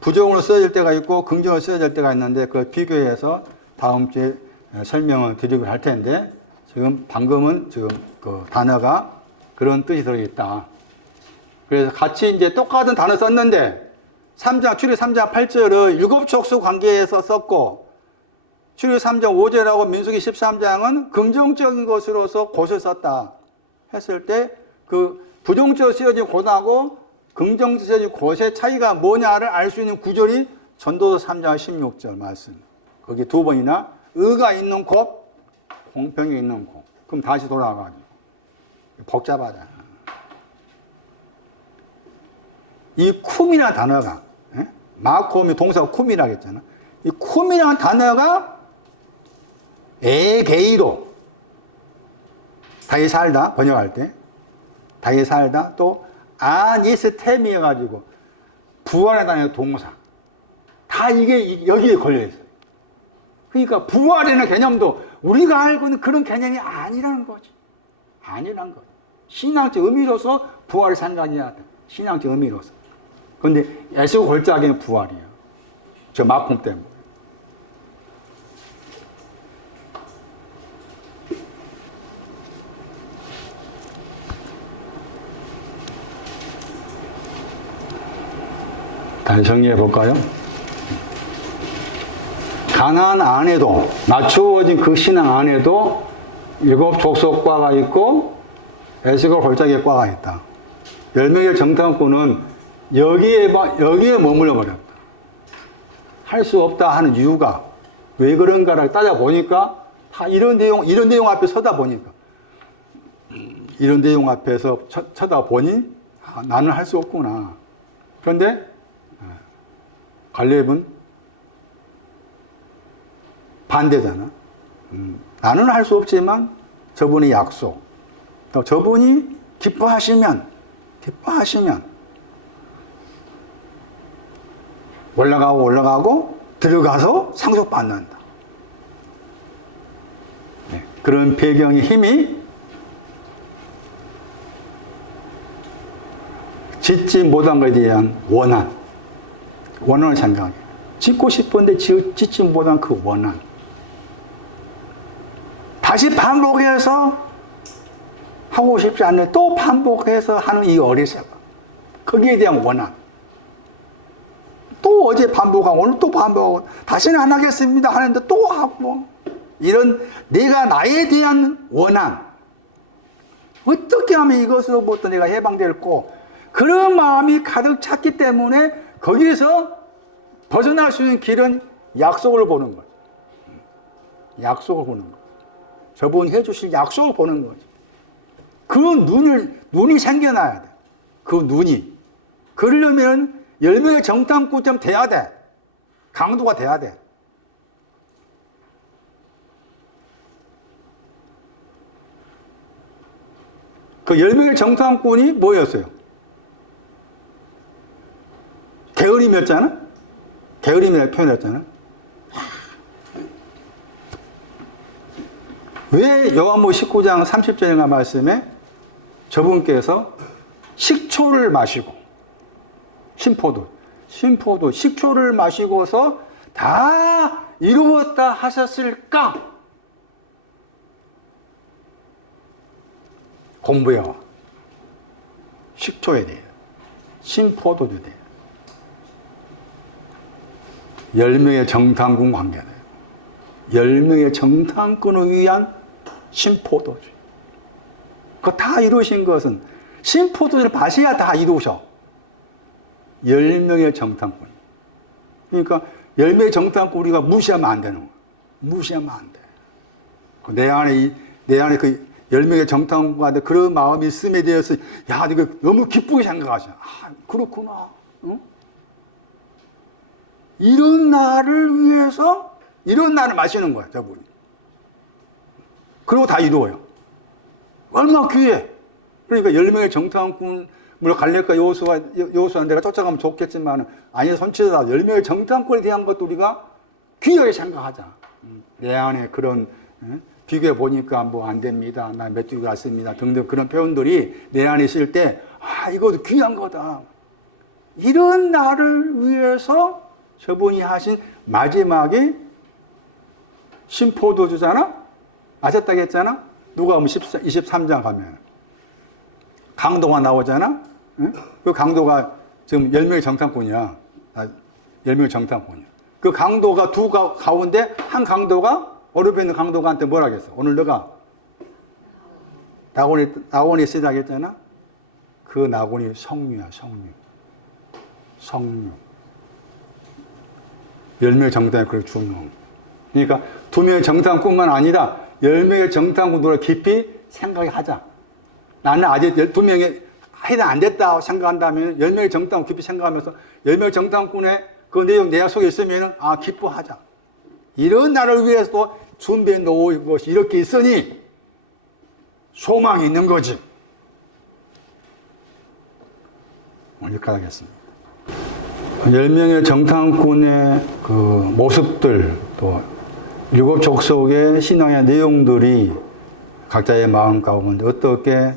부정으로 쓰여질 때가 있고 긍정으로 쓰여질 때가 있는데 그걸 비교해서 다음 주에 설명을 드리고 할 텐데 방금은 그 단어가 그런 뜻이 들어있다. 그래서 같이 이제 똑같은 단어 썼는데 출애굽 3장 8절을 일곱 족속 관계에서 썼고 출애굽 3장 5절하고 민수기 13장은 긍정적인 것으로서 곳을 썼다 했을 때 그 부정적으로 쓰여진 곳하고 긍정적으로 쓰여진 곳의 차이가 뭐냐를 알 수 있는 구절이 전도서 3장 16절 말씀. 거기 두 번이나 의가 있는 곳, 공평이 있는 곳. 그럼 다시 돌아가가지고 복잡하잖아. 이 쿰이라는 단어가 마콤이 동사가 쿰이라고 했잖아. 이 쿰이라는 단어가 에게이로 다시 살다 번역할 때 다시 살다 또 아니스템이어가지고 부활에 대한 동사 다 이게 여기에 걸려있어요. 그러니까 부활이라는 개념도 우리가 알고 있는 그런 개념이 아니라는 거지. 아니라는 거지. 신앙적 의미로서 부활을 생각해야 돼. 신앙적 의미로서. 그런데 애쓰고 골짜기는 부활이에요. 저 마콤 때문에. 다시 정리해 볼까요? 가나안 안에도 맞추어진 그 신앙 안에도 일곱 족속과가 있고 에스겔 골짜기의 과가 있다. 10명의 정탐꾼은 여기에 머물러 버렸다. 할 수 없다 하는 이유가 왜 그런가를 따져보니까 다 이런 내용 앞에 서다 보니까 이런 내용 앞에서 쳐다보니 나는 할 수 없구나. 그런데 갈렙은 반대잖아. 나는 할 수 없지만 저분이 약속. 또 저분이 기뻐하시면 올라가고 들어가서 상속받는다. 네, 그런 배경의 힘이 짓지 못한 것에 대한 원한을 생각해. 짓고 싶은데 짓지 못한 그 원한. 다시 반복해서 하고 싶지 않는데 또 반복해서 하는 이 어리석. 거기에 대한 원한. 또 어제 반복하고 오늘 또 반복하고 다시는 안 하겠습니다 하는데 또 하고 이런 내가 나에 대한 원한. 어떻게 하면 이것으로부터 내가 해방될고 그런 마음이 가득 찼기 때문에 거기에서 벗어날 수 있는 길은 약속을 보는 거죠. 약속을 보는 거죠. 저분이 해주실 약속을 보는 거죠. 그 눈이 생겨나야 돼. 그 눈이. 그러려면 10명의 정탐꾼처럼 돼야 돼. 강도가 돼야 돼. 그 10명의 정탐꾼이 뭐였어요? 게으름이었잖아? 게으름이라고 표현했잖아? 왜 요한복음 19장 30절인가 말씀에 저분께서 식초를 마시고 식초를 마시고서 다 이루었다 하셨을까? 공부해와. 식초에 대해 신포도에 대해 10명의 정탐꾼 관계다. 10명의 정탐꾼을 위한 신포도주. 그거 다 이루신 것은 신포도주를 마셔야 다 이루셔. 10명의 정탐꾼. 그러니까 열매 정탐꾼 우리가 무시하면 안 되는 거야. 무시하면 안 돼. 내 안에 그 열매의 정탐꾼한테 그런 마음이 있음에 대해서 야, 이거 너무 기쁘게 생각하죠. 아, 그렇구나. 응? 이런 날을 위해서 이런 날을 마시는 거야, 저분이. 그리고 다 이루어요. 얼마나 귀해. 그러니까 열명의 정탐꾼, 물론 갈렙과 여호수아는 내가 쫓아가면 좋겠지만, 아니, 전체다 10명의 정탐꾼에 대한 것도 우리가 귀하게 생각하자. 내 안에 그런, 비교해 보니까 뭐 안 됩니다. 나 메뚜기 같습니다. 등등 그런 표현들이 내 안에 있을 때, 아, 이것도 귀한 거다. 이런 나를 위해서 저분이 하신 마지막에 신포도주잖아? 아셨다고 했잖아? 누가 보면 23장 가면. 강도가 나오잖아? 응? 그 강도가 지금 10명의 정탐꾼이야. 10명의 정탐꾼이야. 그 강도가 두 가운데 한 강도가 어렵게 있는 강도가한테 뭐라 했어? 오늘 너가 낙원이 쓰다 했잖아? 그 낙원이 성류야, 성류. 성류. 10명의 정탐꾼을 주는. 그러니까 2명의 정탐꾼만 아니라 10명의 정탐꾼으로 깊이 생각하자. 나는 아직 12명의 해당 안 됐다고 생각한다면 10명의 정탐꾼 깊이 생각하면서 10명의 정탐꾼의 그 내용 내 속에 있으면 아, 기뻐하자. 이런 날을 위해서 또 준비해 놓은 것이 이렇게 있으니 소망이 있는 거지. 여기까지 하겠습니다. 10명의 정탐꾼의 그 모습들, 또 7 족속의 신앙의 내용들이 각자의 마음 가운데 어떻게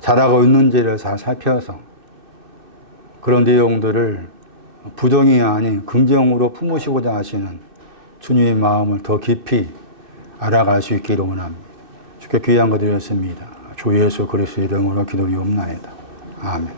자라고 있는지를 잘 살펴서 그런 내용들을 부정이 아닌 긍정으로 품으시고자 하시는 주님의 마음을 더 깊이 알아갈 수 있기를 원합니다. 주께 귀한 거 드렸습니다. 주 예수 그리스도의 이름으로 기도리옵나이다. 아멘.